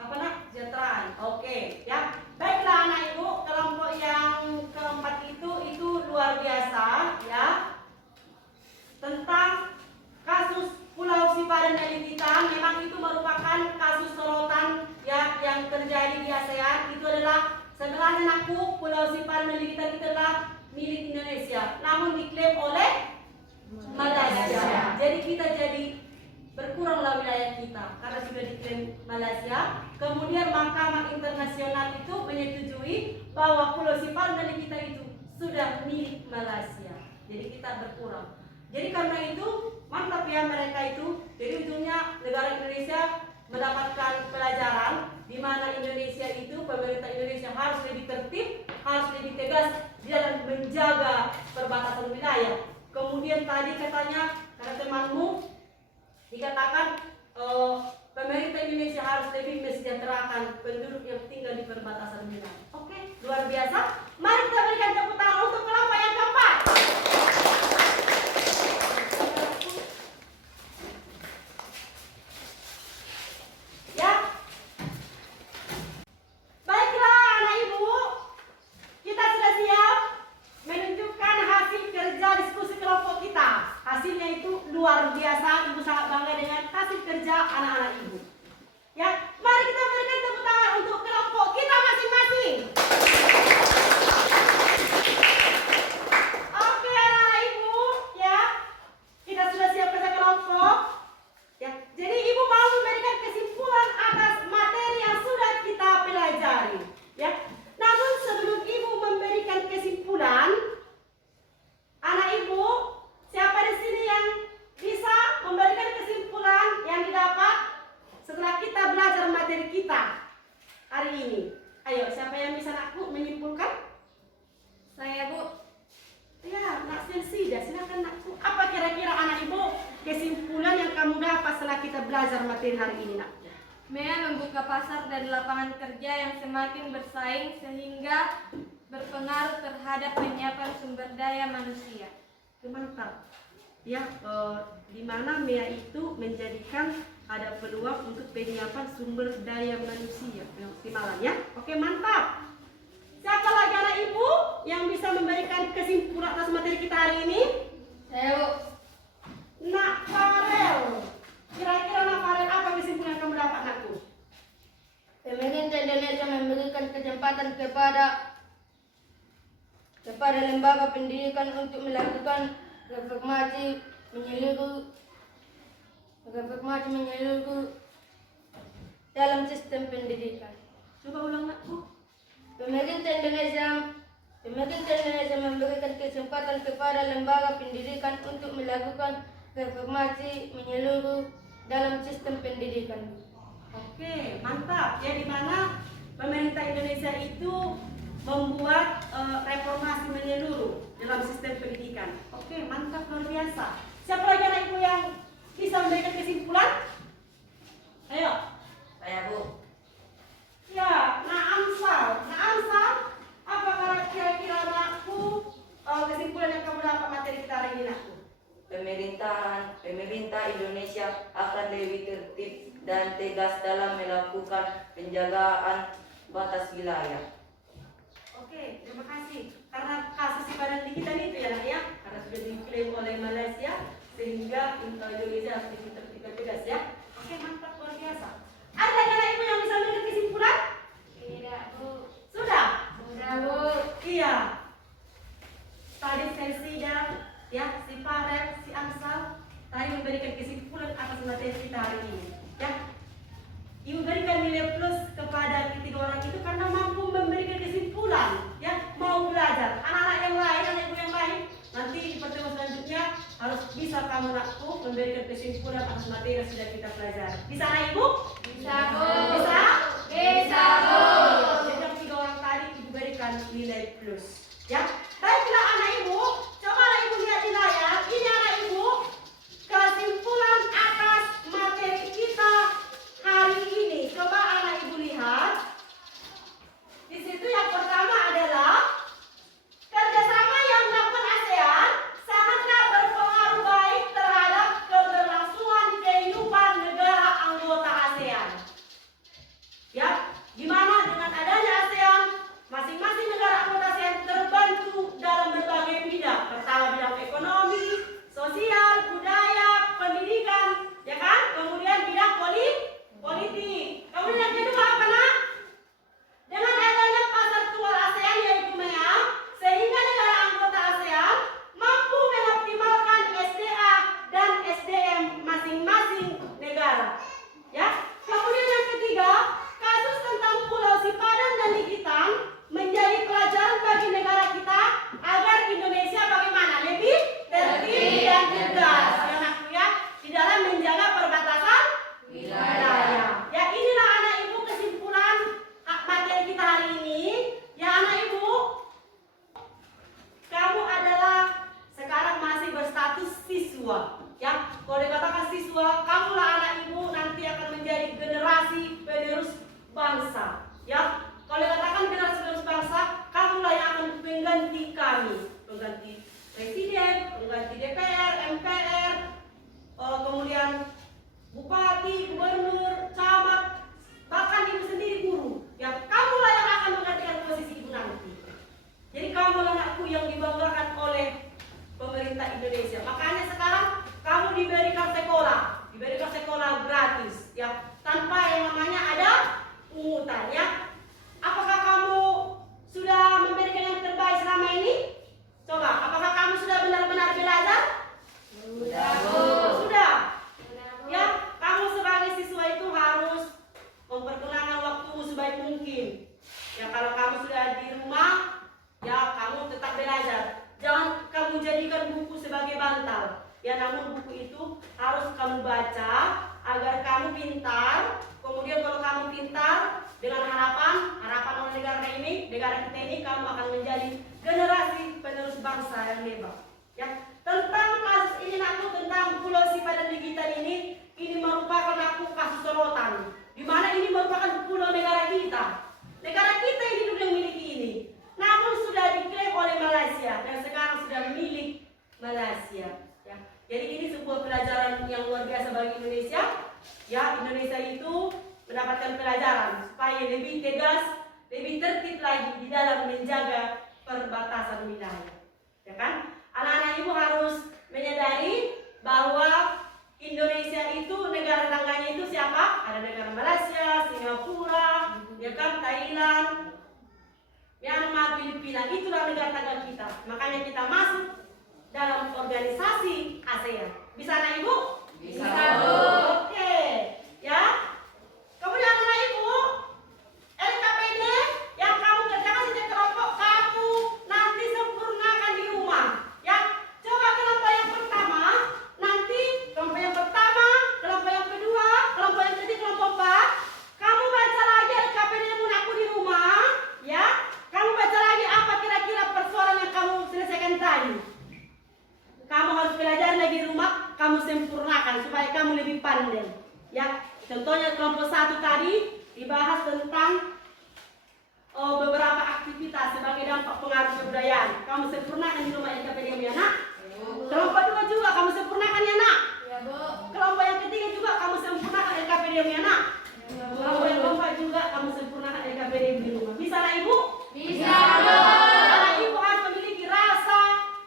Apa nak? Kesejahteraan. Oke, ya. Baiklah anak ibu, kelompok yang keempat itu luar biasa, ya. Tentang kasus Pulau Sipadan dan Gigitan, memang itu merupakan kasus sorotan ya yang terjadi di ASEAN. Itu adalah sebenarnya anakku Pulau Sipadan dan Gigitan itu adalah milik Indonesia, namun diklaim oleh Malaysia. Jadi kita berkuranglah wilayah kita karena sudah diklaim Malaysia. Kemudian Mahkamah Internasional itu menyetujui bahwa Pulau Sipadan dan Gigitan itu sudah milik Malaysia. Jadi kita berkurang. Jadi karena itu mantap ya mereka itu. Jadi ujungnya negara Indonesia mendapatkan pelajaran di mana Indonesia itu, pemerintah Indonesia harus lebih tertib, harus lebih tegas di dalam menjaga perbatasan wilayah. Kemudian tadi katanya karena temanmu dikatakan pemerintah Indonesia harus lebih mesejahterakan penduduk yang tinggal di perbatasan wilayah. Oke, luar biasa. Mari kita berikan tepuk tangan untuk kelompok yang keempat. Ya. Baiklah anak ibu, kita sudah siap menunjukkan hasil kerja diskusi kelompok kita. Hasilnya itu luar biasa, ibu sangat bangga dengan hasil kerja anak-anak ibu. Ya, mari kita berikan tepuk tangan untuk kelompok kita masing-masing. Oke anak-anak ibu, ya, kita sudah siap kerja kelompok. Ya, jadi ibu mau memberikan kesimpulan atas materi yang sudah kita pelajari. Ya, namun sebelum ibu memberikan kesimpulan, anak ibu, siapa di sini yang bisa memberikan kesimpulan yang didapat setelah kita belajar materi kita hari ini? Ayo, siapa yang bisa nakku menyimpulkan? Saya, Bu. Ya, Nak Selsida, silakan nakku. Apa kira-kira anak ibu kesimpulan yang kamu dapat setelah kita belajar materi hari ini, nak? MEA membuka pasar dan lapangan kerja yang semakin bersaing sehingga berpengaruh terhadap penyiapan sumber daya manusia. Mantap. Ya, di mana MEA itu menjadikan ada peluang untuk penyiapan sumber daya manusia yang optimalan ya. Oke, mantap. Siapa lagi anak ibu yang bisa memberikan kesimpulan atas materi kita hari ini? Saya, Bu. Nak Farel. Kira-kira Nak Farel apa kesimpulan yang kamu dapat, nakku? Pemerintah Indonesia memberikan kesempatan kepada lembaga pendidikan untuk melakukan reformasi menyeluruh dalam sistem pendidikan. Coba ulang, nakku. Pemerintah Indonesia memberikan kesempatan kepada lembaga pendidikan untuk melakukan reformasi menyeluruh dalam sistem pendidikan. Oke, mantap. Ya, di mana pemerintah Indonesia itu membuat reformasi menyeluruh dalam sistem pendidikan. Oke, mantap, luar biasa. Siapa lagi anak ibu yang bisa memberikan kesimpulan? Ayo. Saya, Bu. Ya, Nak Amsal. Nak Amsal, apa kira-kira anakku kesimpulan yang kamu dapat materi kita hari ini, nakku? Pemerintah Indonesia akan lebih tertib dan tegas dalam melakukan penjagaan batas wilayah. Oke, terima kasih. Karena kasus Sipadan Gigitan itu ya, nak ya, karena sudah diklaim oleh Malaysia, sehingga Indonesia harus lebih tertib dan tegas ya. Oke, mantap, luar biasa. Ada anak ibu yang bisa materi kita hari ini. Ya, Ibu berikan nilai plus kepada ketiga orang itu karena mampu memberikan kesimpulan, ya, mau belajar. Anak-anak yang lain, anak ibu yang lain, nanti di pertemuan selanjutnya harus bisa kamu nakku memberikan kesimpulan atas materi yang sudah kita pelajari. Bisa anak ibu? Bisa, Bu. Bisa? Bisa, Bu. Jadi yang tiga orang tadi ibu berikan nilai plus. Ya, baiklah anak ibu, coba anak ibu lihat di layar. Ini anak ibu kesimpulan atas materi kita hari ini. Coba anak ibu lihat. Di situ yang pertama adalah kerjasama yang dilakukan ASEAN sangatlah berpengaruh baik terhadap keberlangsungan kehidupan negara anggota ASEAN. Ya, di mana dengan adanya ASEAN, masing-masing negara anggota ASEAN terbantu dalam berbagai bidang. Pertama bidang ekonomi, sosial, budaya, pendidikan, ya kan? Kemudian bidang politik. Kemudian yang kedua apa nak? Dengan adanya pasar tunggal ASEAN yaitu MEA, sehingga negara anggota ASEAN mampu mengoptimalkan SDA dan SDM masing-masing negara. Ya. Kemudian yang ketiga, kasus tentang Pulau Sipadan dan Ligitan menjadi pelajaran bagi negara kita agar Indonesia bagaimana lebih tertib dan tegas, ya nak ya, di dalam menjaga perbatasan wilayah. Ya, inilah anak ibu kesimpulan materi kita hari ini. Ya anak ibu, kamu adalah sekarang masih berstatus siswa. Ya, kalau dikatakan siswa, kamulah anak ibu nanti akan menjadi generasi penerus bangsa. Ya, kalau dikatakan generasi penerus bangsa, kamulah yang akan mengganti kami, mengganti presiden, mengganti DPR, MPR, kemudian bupati, gubernur, camat, bahkan ibu sendiri guru. Ya, kamulah yang akan menggantikan posisi ibu nanti. Jadi kamulah anakku yang dibanggakan oleh pemerintah Indonesia. Makanya sekarang kamu diberikan sekolah gratis, ya, tanpa yang namanya ada pungutan, ya. Apakah kamu sudah memberikan yang terbaik selama ini? Coba, apakah kamu sudah benar-benar belajar? Sudah, Bu. Sudah. Sudah, Bu. Ya, kamu sebagai siswa itu harus mempergunakan waktumu sebaik mungkin. Ya, kalau kamu sudah di rumah, ya kamu tetap belajar. Jangan kamu jadikan buku sebagai bantal. Ya, namun buku itu harus kamu baca agar kamu pintar. Kemudian kalau kamu pintar, dengan harapan oleh negara kita ini, kamu akan menjadi generasi penerus bangsa yang hebat. Ya, tentang kasus ini nakku, tentang Pulau Sipadan Ligitan ini merupakan nakku kasus sorotan. Di mana ini merupakan pulau negara kita. Negara kita ini dulu yang miliki ini. Namun sudah diklaim oleh Malaysia dan sekarang sudah milik Malaysia. Ya. Jadi ini sebuah pelajaran yang luar biasa bagi Indonesia. Ya, Indonesia itu mendapatkan pelajaran supaya lebih tegas, lebih tertib lagi di dalam menjaga perbatasan wilayah. Ya kan? Anak-anak ibu harus menyadari bahwa Indonesia itu negara tetangganya itu siapa? Ada negara Malaysia, Singapura, ya kan, Thailand, Myanmar, Filipina. Itulah negara tetangga kita. Makanya kita masuk dalam organisasi ASEAN. Bisa anak ibu? Bisa, Bu. Oke, ya. Kemudian anak ibu, LKPD yang kamu kerjakan sejak kelompok kamu nanti sempurnakan di rumah. Ya, coba kelompok yang pertama, nanti kelompok yang pertama, kelompok yang kedua, kelompok yang ketiga, kelompok 4. Kamu baca lagi LKPD yang aku di rumah, ya. Kamu baca lagi apa kira-kira persoalan yang kamu selesaikan tadi. Kamu harus belajar lagi di rumah, kamu sempurnakan supaya kamu lebih pandai. Ya, contohnya kelompok 1 tadi dibahas tentang beberapa aktivitas sebagai dampak pengaruh kebudayaan. Kamu sempurnakan di rumah LKPD ya nak. Kelompok 2 juga kamu sempurnakan ya nak. Ya, Bu. Kelompok yang ketiga juga kamu sempurnakan LKPD ya nak. Kelompok yang keempat juga kamu sempurnakan LKPD di rumah. Bisa lah ibu? Bisa, Bu. Karena ibu harus memiliki rasa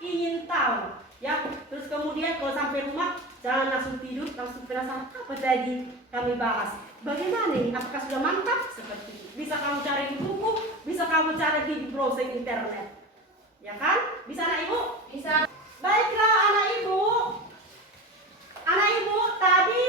ingin tahu. Ya, terus kemudian kalau sampai rumah jangan langsung tidur, langsung penasaran apa tadi kami bahas. Bagaimana ini? Apakah sudah mantap? Seperti itu. Bisa kamu cari di buku, bisa kamu cari di browsing internet. Ya kan? Bisa anak ibu? Bisa. Baiklah anak ibu. Anak ibu tadi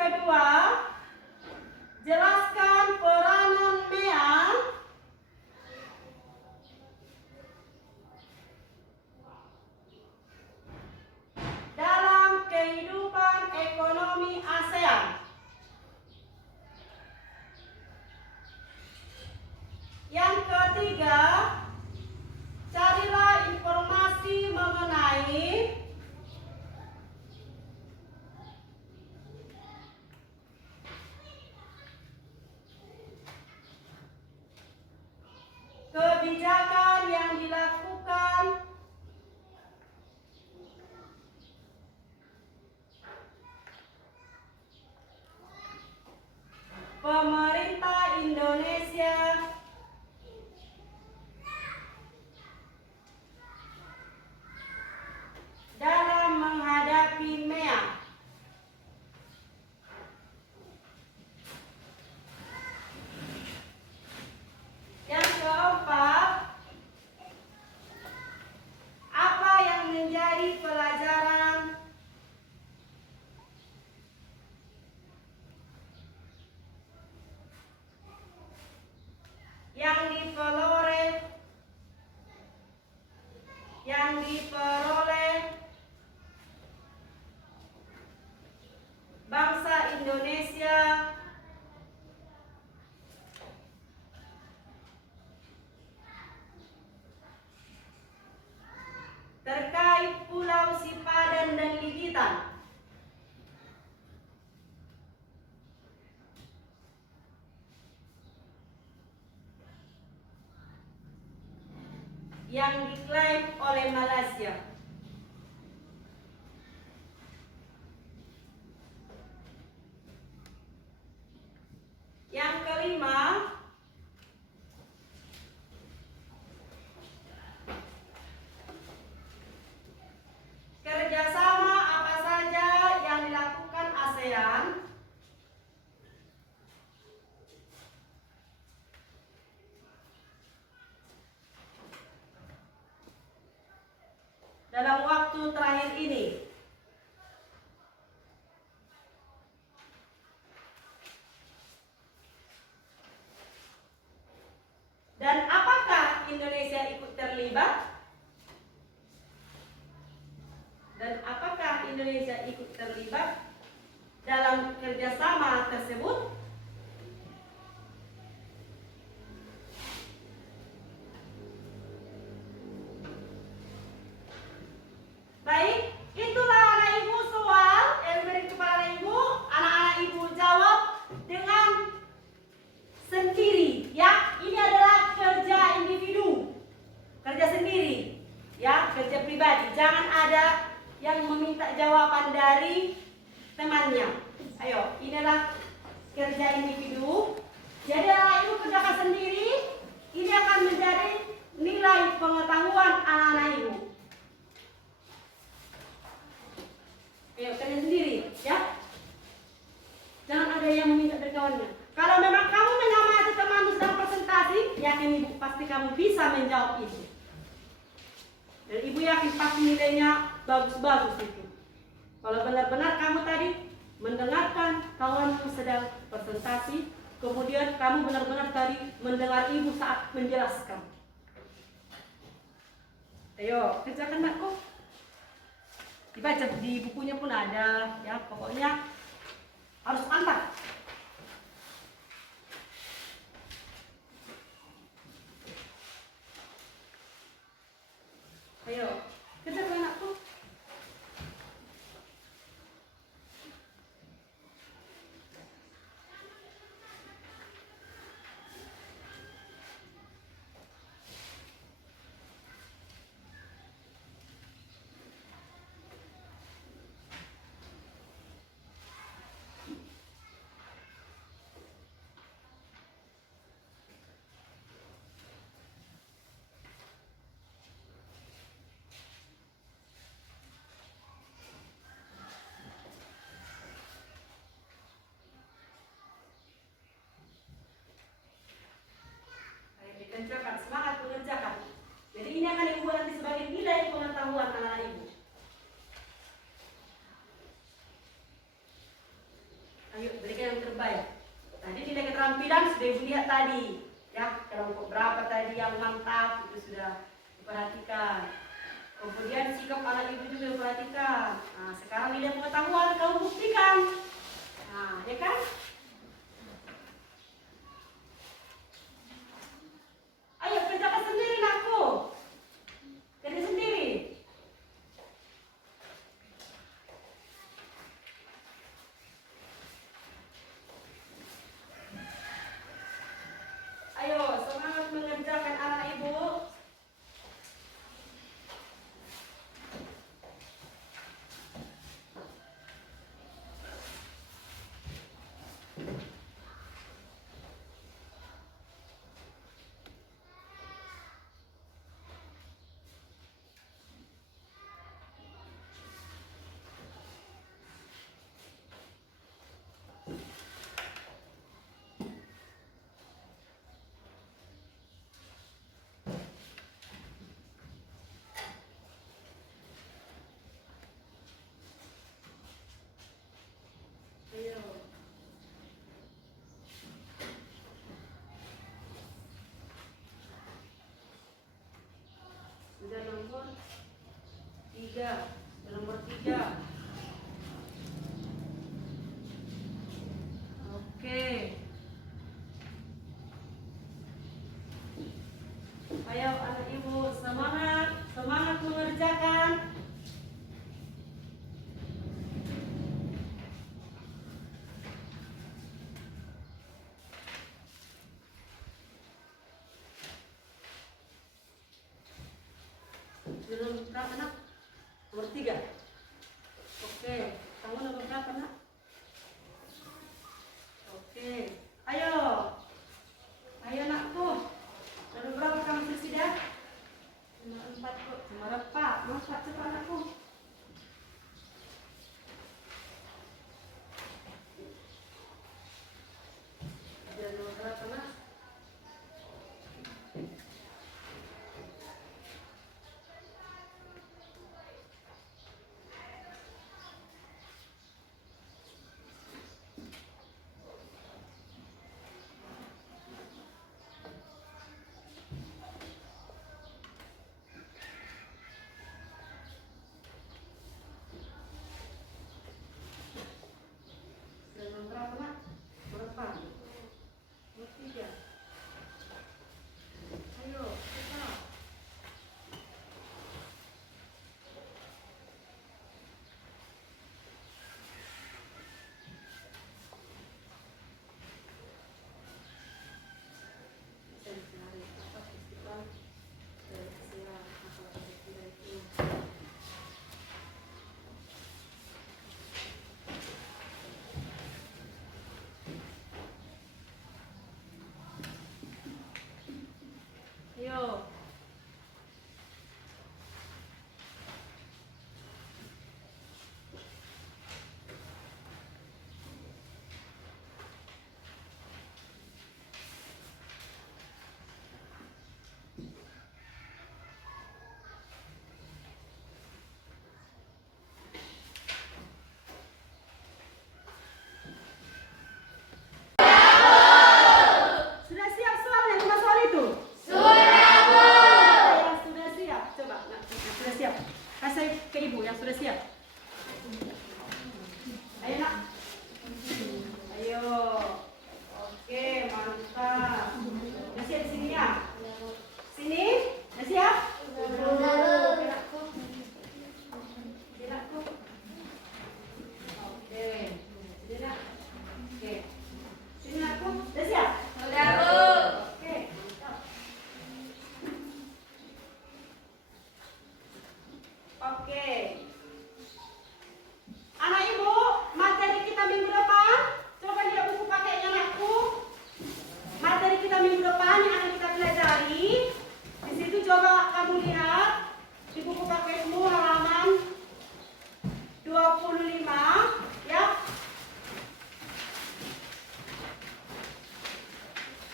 kedua, jelaskan peranan MEA dalam kehidupan ekonomi ASEAN. Yang ketiga, carilah informasi mengenai kebijakan yang dilakukan pemerintah Indonesia dalam menghadapi MEA. Yang keempat, apa yang menjadi pelajaran yang diperoleh bangsa Indonesia terkait Pulau Sipadan dan Ligitan. Yang diklaim oleh Malaysia. Yang kelima, kerjasama apa saja yang dilakukan ASEAN dalam waktu terakhir ini. Dan apakah Indonesia ikut terlibat? Dan apakah Indonesia ikut terlibat dalam kerjasama tersebut? Baik, itulah anak ibu soal yang diberi kepada ibu. Anak-anak ibu jawab dengan sendiri, ya. Ini adalah kerja individu, kerja sendiri, ya, kerja pribadi. Jangan ada yang meminta jawaban dari temannya. Ayo, inilah kerja individu. Jadi anak ibu kerjakan sendiri. Ini akan menjadi nilai pengetahuan anak-anak ibu. Ayo, kalian sendiri, ya. Jangan ada yang meminta dari kawannya. Kalau memang kamu mengamati temanmu sedang presentasi, yakin ibu pasti kamu bisa menjawab itu. Dan ibu yakin pasti nilainya bagus-bagus itu. Kalau benar-benar kamu tadi mendengarkan kawanmu sedang presentasi, kemudian kamu benar-benar tadi mendengar ibu saat menjelaskan. Ayo, kerjakan nakku. Dibaca di bukunya pun ada, ya, pokoknya harus mantap. Ayo, kerjakan anakku. tadi yang mantap itu sudah diperhatikan. Kemudian sikap anak ibu juga diperhatikan. Nah, sekarang nilai pengetahuan kamu buktikan. Nah, ya kan? Ayo kerjakan sendiri nakku. Kerja sendiri. Ayo semangat mengerjakan anak ibu. Ayo. Sudah nomor 3. Nomor 3. Oke. Ayo anak ibu semangat, semangat mengerjakan. Nomor berapa nak? Nomor 3. Oke, kamu nomor berapa nak? Oke, ayo. Ayo nakku. Nomor berapa kamu sudah? Nomor 4 kok. Nomor 4. Masak cepat anakku. Sudah nomor berapa nak? Nomor berapa nak? Berapa? Nomor 3. Ayo, cepat. Bisa dicari apa festival berhasil masalah festival itu. Ayo. Sudah siap soalnya 5 soal itu? Yang sudah siap. Coba, nak, yang sudah siap. Kasih ke ibu yang sudah siap. Ayo nak. Ayo. Oke, mantap. Udah siap di sini ya? Sini? Udah siap? Oke, nakku. Oke. Sini nak. Oke. Sini nakku. Udah siap? Oke, mantap. Oke. Anak ibu, materi kita minggu depan, coba lihat buku pakainya anakku. Materi kita minggu depan yang akan kita pelajari. Di situ coba kamu lihat di buku pakaimu halaman 25, ya.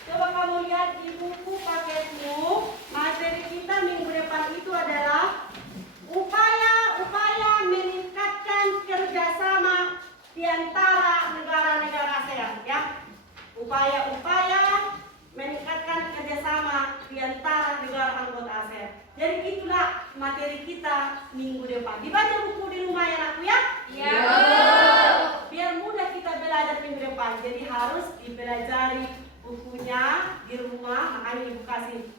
Coba kamu lihat di buku paketmu, materi kita minggu depan itu adalah upaya kita minggu depan. Dibaca buku di rumah ya anakku ya? Iya. Biar mudah kita belajar minggu depan. Jadi harus dipelajari bukunya di rumah. Makanya ibu kasih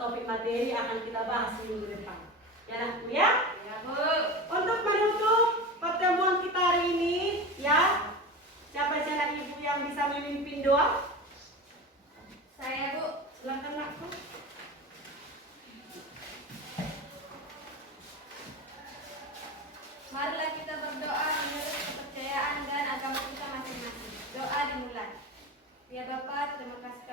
topik materi akan kita bahas minggu depan. Ya anakku ya? Ya, Bu. Untuk menutup pertemuan kita hari ini ya, siapa anak ibu yang bisa memimpin doa? Saya, Bu. Silakan anakku. Marilah kita berdoa menurut kepercayaan dan agama kita masing-masing. Doa dimulai. Ya Bapa, terima kasih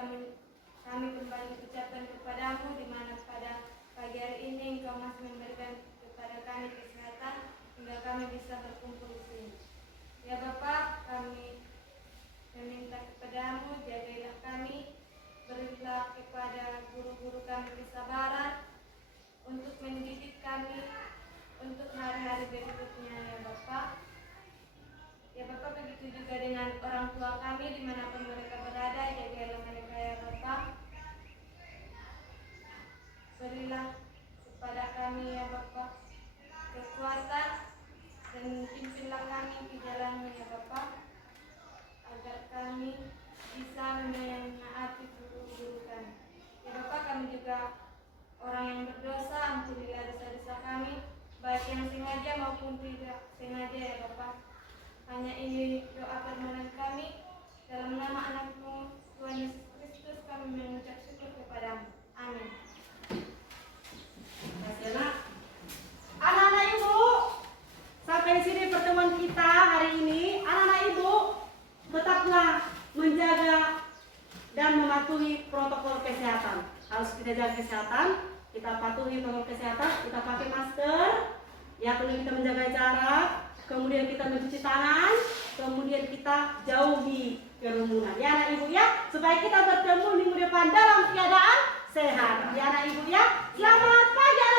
kami kembali ucapkan kepadamu di mana pada pagi hari ini Engkau masih memberikan kepada kami kesehatan hingga kami bisa berkumpul di sini. Ya Bapa, kami meminta kepadamu, jagailah kami, berilah kepada guru-guru kami kesabaran untuk mendidik kami untuk hari-hari berikutnya ya Bapak. Ya Bapak, begitu juga dengan orang tua kami dimanapun mereka berada, jagalah mereka ya Bapak. Berilah kepada kami ya Bapak kekuatan dan pimpinlah kami di jalanmu ya Bapak, agar kami bisa menaati guru-guru kami. Ya Bapak, kami juga orang yang berdosa, ampunilah dosa-dosa kami, baik yang sengaja maupun tidak sengaja ya Bapak. Hanya ini doa permohonan kami, dalam nama anakmu Tuhan Yesus Kristus kami mengucap syukur kepadamu. Amin. Terima kasih anak. Anak-anak ibu, sampai di sini pertemuan kita hari ini. Anak-anak ibu, tetaplah menjaga dan mematuhi protokol kesehatan. Harus kita jaga kesehatan, kita patuhi protokol kesehatan, kita pakai masker, ya kemudian kita menjaga jarak, kemudian kita mencuci tangan, kemudian kita jauhi kerumunan. Ya anak ibu ya, supaya kita bertemu minggu depan dalam keadaan sehat. Ya anak ibu ya, selamat pagi.